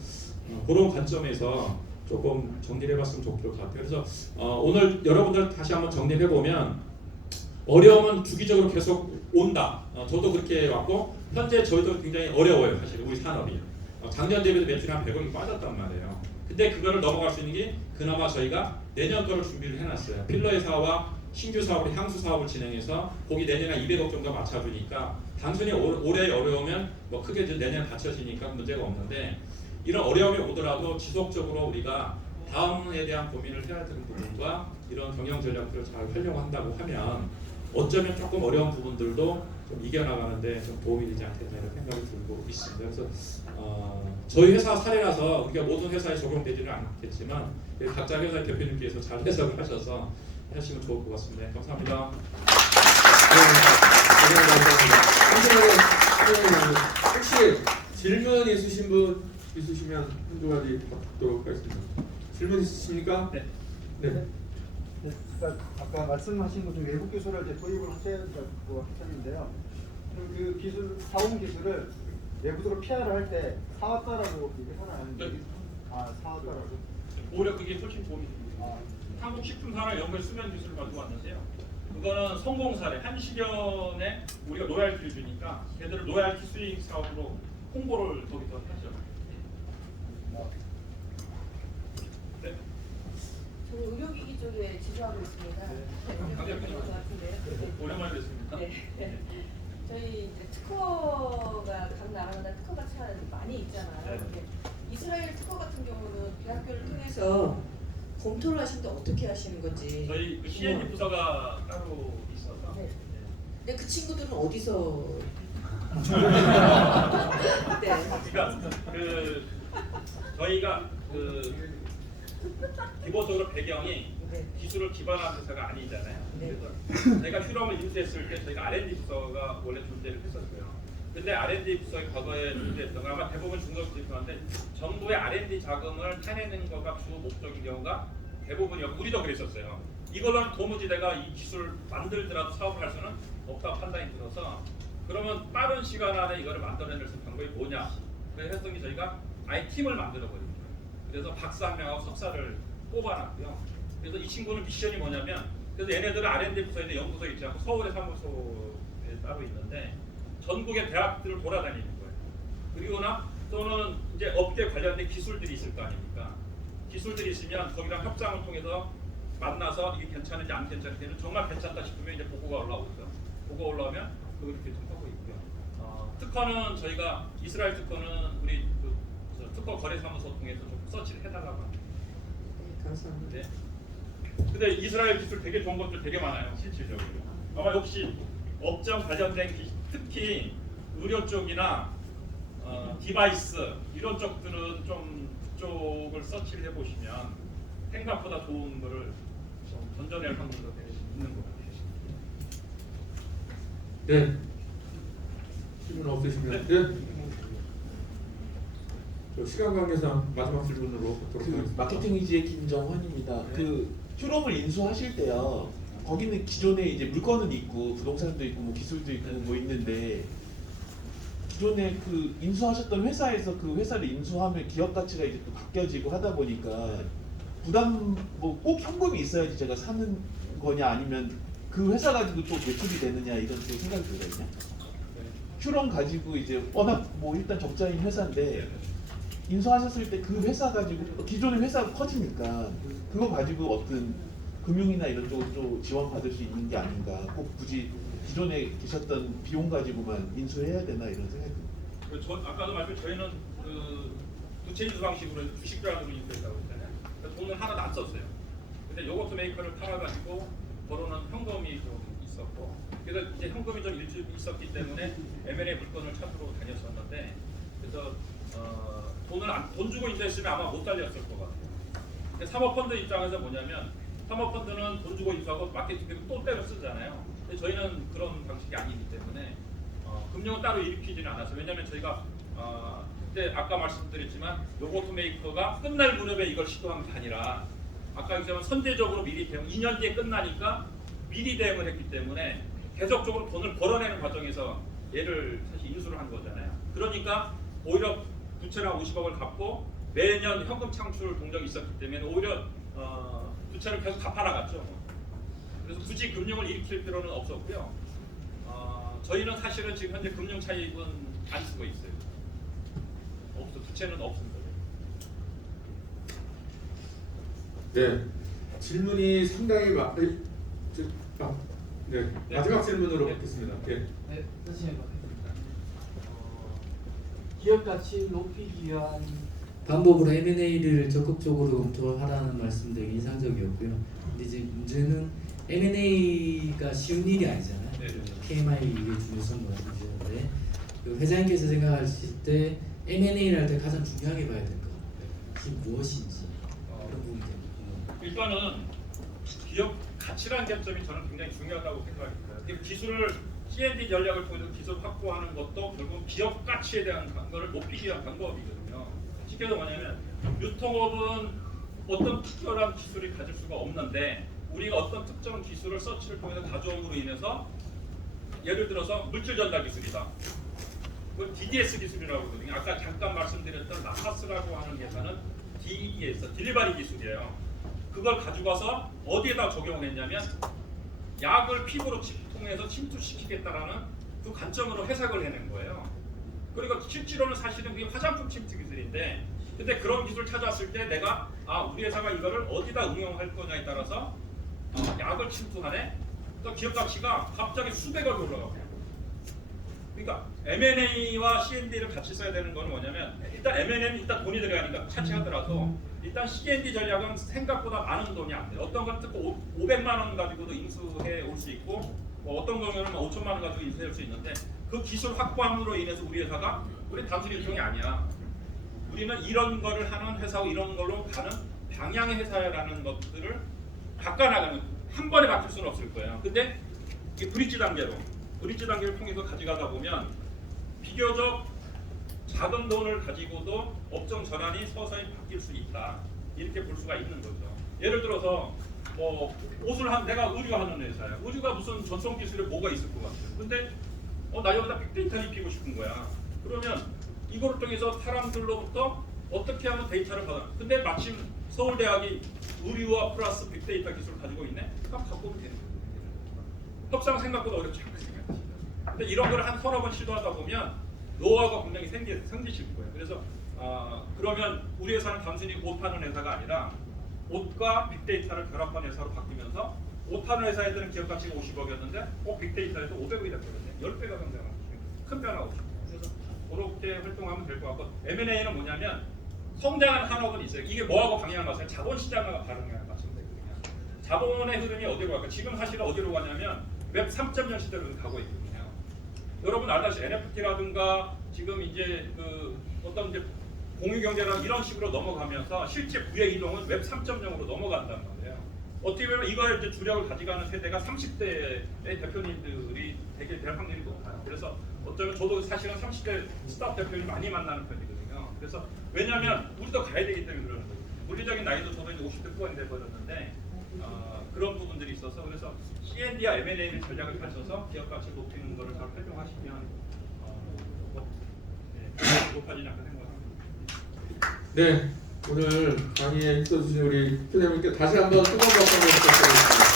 그런 관점에서 조금 정리를 해봤으면 좋을 것 같아요. 그래서 오늘 여러분들 다시 한번 정리를 해보면 어려움은 주기적으로 계속 온다. 저도 그렇게 왔고 현재 저희도 굉장히 어려워요. 사실 우리 산업이. 작년 대비도 매출이 한 100억이 빠졌단 말이에요. 근데 그거를 넘어갈 수 있는 게 그나마 저희가 내년 거를 준비를 해놨어요. 필러 회사와 신규 사업을 향수 사업을 진행해서 거기 내년에 200억 정도 맞춰주니까 단순히 올해 어려우면 뭐 크게 내년 받쳐지니까 문제가 없는데 이런 어려움이 오더라도 지속적으로 우리가 다음에 대한 고민을 해야 되는 부분과 이런 경영 전략들을 잘 활용한다고 하면 어쩌면 조금 어려운 부분들도 좀 이겨나가는데 좀 도움이 되지 않겠나 이런 생각이 들고 있습니다. 그래서 저희 회사 사례라서 우리가 모든 회사에 적용되지는 않겠지만 각자 회사의 대표님께서 잘 해석을 하셔서 하시면 좋을 것 같습니다. 네, 감사합니다. 혹시 질문 있으신 분 있으시면 한두 가지 받도록 하겠습니다. 질문 있으십니까? 네. 네. 그러니까 아까 말씀하신 것 중 외국 기술을 이제 도입을 하셔야 된다고 하셨는데요. 그 기술, 사온 기술을 외부적으로 PR을 할 때 사왔다라고 얘기하나요? 네. 아, 사왔다라고. 오히려 그게 훨씬 도움이 됩니다. 아, 한국식품산업연구의 수면 기술을 가지고 왔는데요. 그거는 성공 사례, 한시견에 우리가 로얄티를 주니까 걔들을 로얄티 수익 사업으로 홍보를 거기서 하죠. 네. 저는 의료기기 쪽에 지도하고 있습니다. 강대표님. 것 같은데요. 오랜만에 뵙습니다. 네. 저희 이제 특허가 각 나라마다 특허가 참 많이 있잖아요. 네. 근데 이스라엘 특허 같은 경우는 대학교를 통해서 검토를 하시는데 어떻게 하시는 건지. 저희 그 C&D 부서가 따로 있어서 네. 네. 근데 그 친구들은 어디서? 네. 그러니까 그 저희가 그 기본적으로 배경이 네. 기술을 기반한 회사가 아니잖아요. 네. 그래서 저희가 휴럼을 인수했을 때 저희가 R&D 부서가 원래 존재를 했었어요. 근데 R&D 부서의 과거에 존재했던 건 아마 대부분 중국에서 있었는데 정부의 R&D 자금을 타내는 거가 주 목적인 경우가 대부분이었고 우리도 그랬었어요. 이걸로는 도무지 내가 이 기술을 만들더라도 사업을 할 수는 없다고 판단이 들어서 그러면 빠른 시간 안에 이거를 만들어낼 수 있는 방법이 뭐냐. 그래서 했더니 저희가 아예 팀을 만들어버린 거예요. 그래서 박사 한 명하고 석사를 뽑아놨고요. 그래서 이 친구는 미션이 뭐냐면 그래서 얘네들은 R&D 부서에 있는 연구소에 있지 않고 서울의 사무소에 따로 있는데 전국의 대학들을 돌아다니는 거예요. 그리고나 또는 이제 업계 관련된 기술들이 있을 거 아닙니까? 기술들이 있으면 거기랑 협상을 통해서 만나서 이게 괜찮은지 안 괜찮은지는 정말 괜찮다 싶으면 이제 보고가 올라오죠. 보고 올라오면 그걸 결정하고 있고요. 특허는 저희가 이스라엘 특허는 우리 저 특허 거래사무소 통해서 좀 서치를 해달라고 합니다. 네, 감사합니다. 네. 근데 이스라엘 기술 되게 좋은 것들 되게 많아요. 실질적으로. 아마 혹시 업종 관련된 특히 의료 쪽이나 디바이스 이런 쪽들은 좀 그쪽을 서치를 해보시면 생각보다 좋은 거를 좀 전전할 확률도 되게 있는 것 같아요. 네. 질문 없으시면 네. 저 시간 관계상 마지막 질문으로 갖도록 그 하겠습니다. 마케팅 위주의 김정환입니다. 그 휴럼을 인수하실 때요. 거기는 기존에 이제 물건은 있고 부동산도 있고 뭐 기술도 있고 뭐 있는데 기존에 그 인수하셨던 회사에서 그 회사를 인수하면 기업 가치가 이제 또 바뀌어지고 하다 보니까 부담 뭐 꼭 현금이 있어야지 제가 사는 거냐 아니면 그 회사 가지고 또 매출이 되느냐 이런 또 생각이 들거든요. 휴럼 가지고 이제 워낙 뭐 일단 적자인 회사인데 인수하셨을 때 그 회사 가지고 기존의 회사가 커지니까 그거 가지고 어떤 금융이나 이런 쪽으로 좀 지원받을 수 있는 게 아닌가. 꼭 굳이 기존에 계셨던 비용 가지고만 인수해야 되나 이런 생각이 듭니다. 저 아까도 말씀 저희는 그 부채 인수 방식으로 주식별로 인수했다고 했잖아요. 그래서 돈을 하나도 안 썼어요. 근데 요거트 메이커를 팔아가지고 벌어는 현금이 좀 있었고 그래서 이제 현금이 좀 일주 있었기 때문에 M&A 물건을 찾으러 다녔었는데 그래서 돈 주고 인수했으면 아마 못 달렸을 것 같아요. 근데 사모펀드 입장에서 뭐냐면 사모펀드는 돈 주고 인수하고 마케팅비를 또 때려 쓰잖아요. 근데 저희는 그런 방식이 아니기 때문에 금융은 따로 일으키지는 않았어요. 왜냐하면 저희가 그때 아까 말씀드렸지만 요거트 메이커가 끝날 무렵에 이걸 시도한 게 아니라 아까 얘기했지만 선제적으로 미리 대응 2년 뒤에 끝나니까 미리 대응을 했기 때문에 계속적으로 돈을 벌어내는 과정에서 얘를 사실 인수를 한 거잖아요. 그러니까 오히려 부채를 한 50억을 갚고 매년 현금 창출 동력이 있었기 때문에 오히려 부채를 계속 갚아나갔죠. 그래서 굳이 금융을 일으킬 필요는 없었고요. 저희는 사실은 지금 현재 금융 차익은 안 쓰고 있어요. 부채는 없습니다. 네. 질문이 상당히 네. 마지막 질문으로 네. 받겠습니다. 네. 네, 선생님 받겠습니다. 기업 가치 높이기 위한 방법으로 M&A를 적극적으로 검토하라는 말씀 되게 인상적이었고요. 근데 이제 문제는 M&A가 쉬운 일이 아니잖아요. 네. KMI 이게 중요성 말씀주셨는데 그 회장님께서 생각하실 때 M&A를 할 때 가장 중요하게 봐야 될 것 그게 무엇인지 그런 부분이 되게 궁금합니다. 일단은 기업 가치라는 개념이 저는 굉장히 중요하다고 생각합니다. 기술을 C&D 전략을 통해서 기술 확보하는 것도 결국 기업 가치에 대한 거를 높이기 위한 방법이거든요. 쉽게 말하면 유통업은 어떤 특별한 기술이 가질 수가 없는데 우리가 어떤 특정 기술을 서치를 통해서 가져옴으로 인해서 예를 들어서 물질 전달 기술이다. 그걸 DDS 기술이라고 그러거든요. 아까 잠깐 말씀드렸던 라파스라고 하는 회사는 DES, 딜리버리 기술이에요. 그걸 가지고 와서 어디에다 적용을 했냐면 약을 피부로 통해서 침투시키겠다라는 그 관점으로 해석을 해낸 거예요. 그리고 실제로는 사실은 그게 화장품 침투 기술인데, 근데 그런 기술 찾았을 때 내가 우리 회사가 이거를 어디다 응용할 거냐에 따라서 약을 침투하네. 또 기업 가치가 갑자기 수백억이 올라가고. 그러니까 M&A와 C&D를 같이 써야 되는 건 뭐냐면, 일단 M&A는 일단 돈이 들어가니까 같이 하더라도 일단 C&D 전략은 생각보다 많은 돈이 안 돼요. 어떤 건 특히 500만 원 가지고도 인수해 올 수 있고, 뭐 어떤 경우는 5천만 원 가지고 인수해 올 수 있는데, 그 기술 확보함으로 인해서 우리 회사가 우리 단순히 일종이 아니야. 우리는 이런 거를 하는 회사고 이런 걸로 가는 방향의 회사라는 것들을 바꿔나가는, 한 번에 바뀔 수는 없을 거예요. 근데 이 브릿지 단계를 통해서 가져가다 보면 비교적 작은 돈을 가지고도 업종 전환이 서서히 바뀔 수 있다. 이렇게 볼 수가 있는 거죠. 예를 들어서 뭐 옷을 내가 의류 하는 회사야. 의류가 무슨 전송 기술에 뭐가 있을 것 같아요. 근데 나 여기다 빅데이터를 입히고 싶은 거야. 그러면 이거를 통해서 사람들로부터 어떻게 하면 데이터를 받아. 근데 마침 서울대학이 의류와 플러스 빅데이터 기술을 가지고 있네. 그럼 바꾸면 되는 거예요. 협상 생각보다 어렵지 않게 생각하시죠. 근데 이런 걸 한 서너 번 시도하다 보면 노하우가 분명히 생기실 거예요. 그래서 그러면 우리 회사는 단순히 옷 파는 회사가 아니라 옷과 빅데이터를 결합한 회사로 바뀌면서 옷 파는 회사에서는 기업 가치가 50억이었는데 빅데이터에서 500억이 됐거든요. 10배가 성장한 큰 변화가 오죠. 그래서 그렇게 활동하면 될 것 같고, M&A는 뭐냐면 성장한 한옥은 있어요. 이게 뭐하고 방향을 맞아요? 자본시장과 방향을 맞추면 되거든요. 자본의 흐름이 어디로 갈까? 지금 사실은 어디로 가냐면 웹 3.0 시대로 가고 있거든요. 여러분 알다시피 NFT라든가 지금 이제 그 어떤 이제 공유경제랑 이런 식으로 넘어가면서 실제 부의 이동은 웹 3.0으로 넘어간단 말이에요. 어떻게 보면 이거에 이제 주력을 가져가는 세대가 30대의 대표님들이 되게 될 확률이 높아요. 그래서 어쩌면 저도 사실은 30대 스타트 대표님 많이 만나는 편이거든요. 그래서 왜냐하면 우리도 가야 되기 때문에 그러는 거예요. 물리적인 나이도 저도 이제 50대 후반이 돼버렸는데 그런 부분들이 있어서, 그래서 C&D와 M&A를 전략을 갖춰서 기업 가치 높이는 것을 잘 활용하시면 높아지지 않을까 생각합니다. 네, 오늘 강의에 있어주신 우리 팀장님께 다시 한번 뜨거운 박수 한번 부탁드리겠습니다.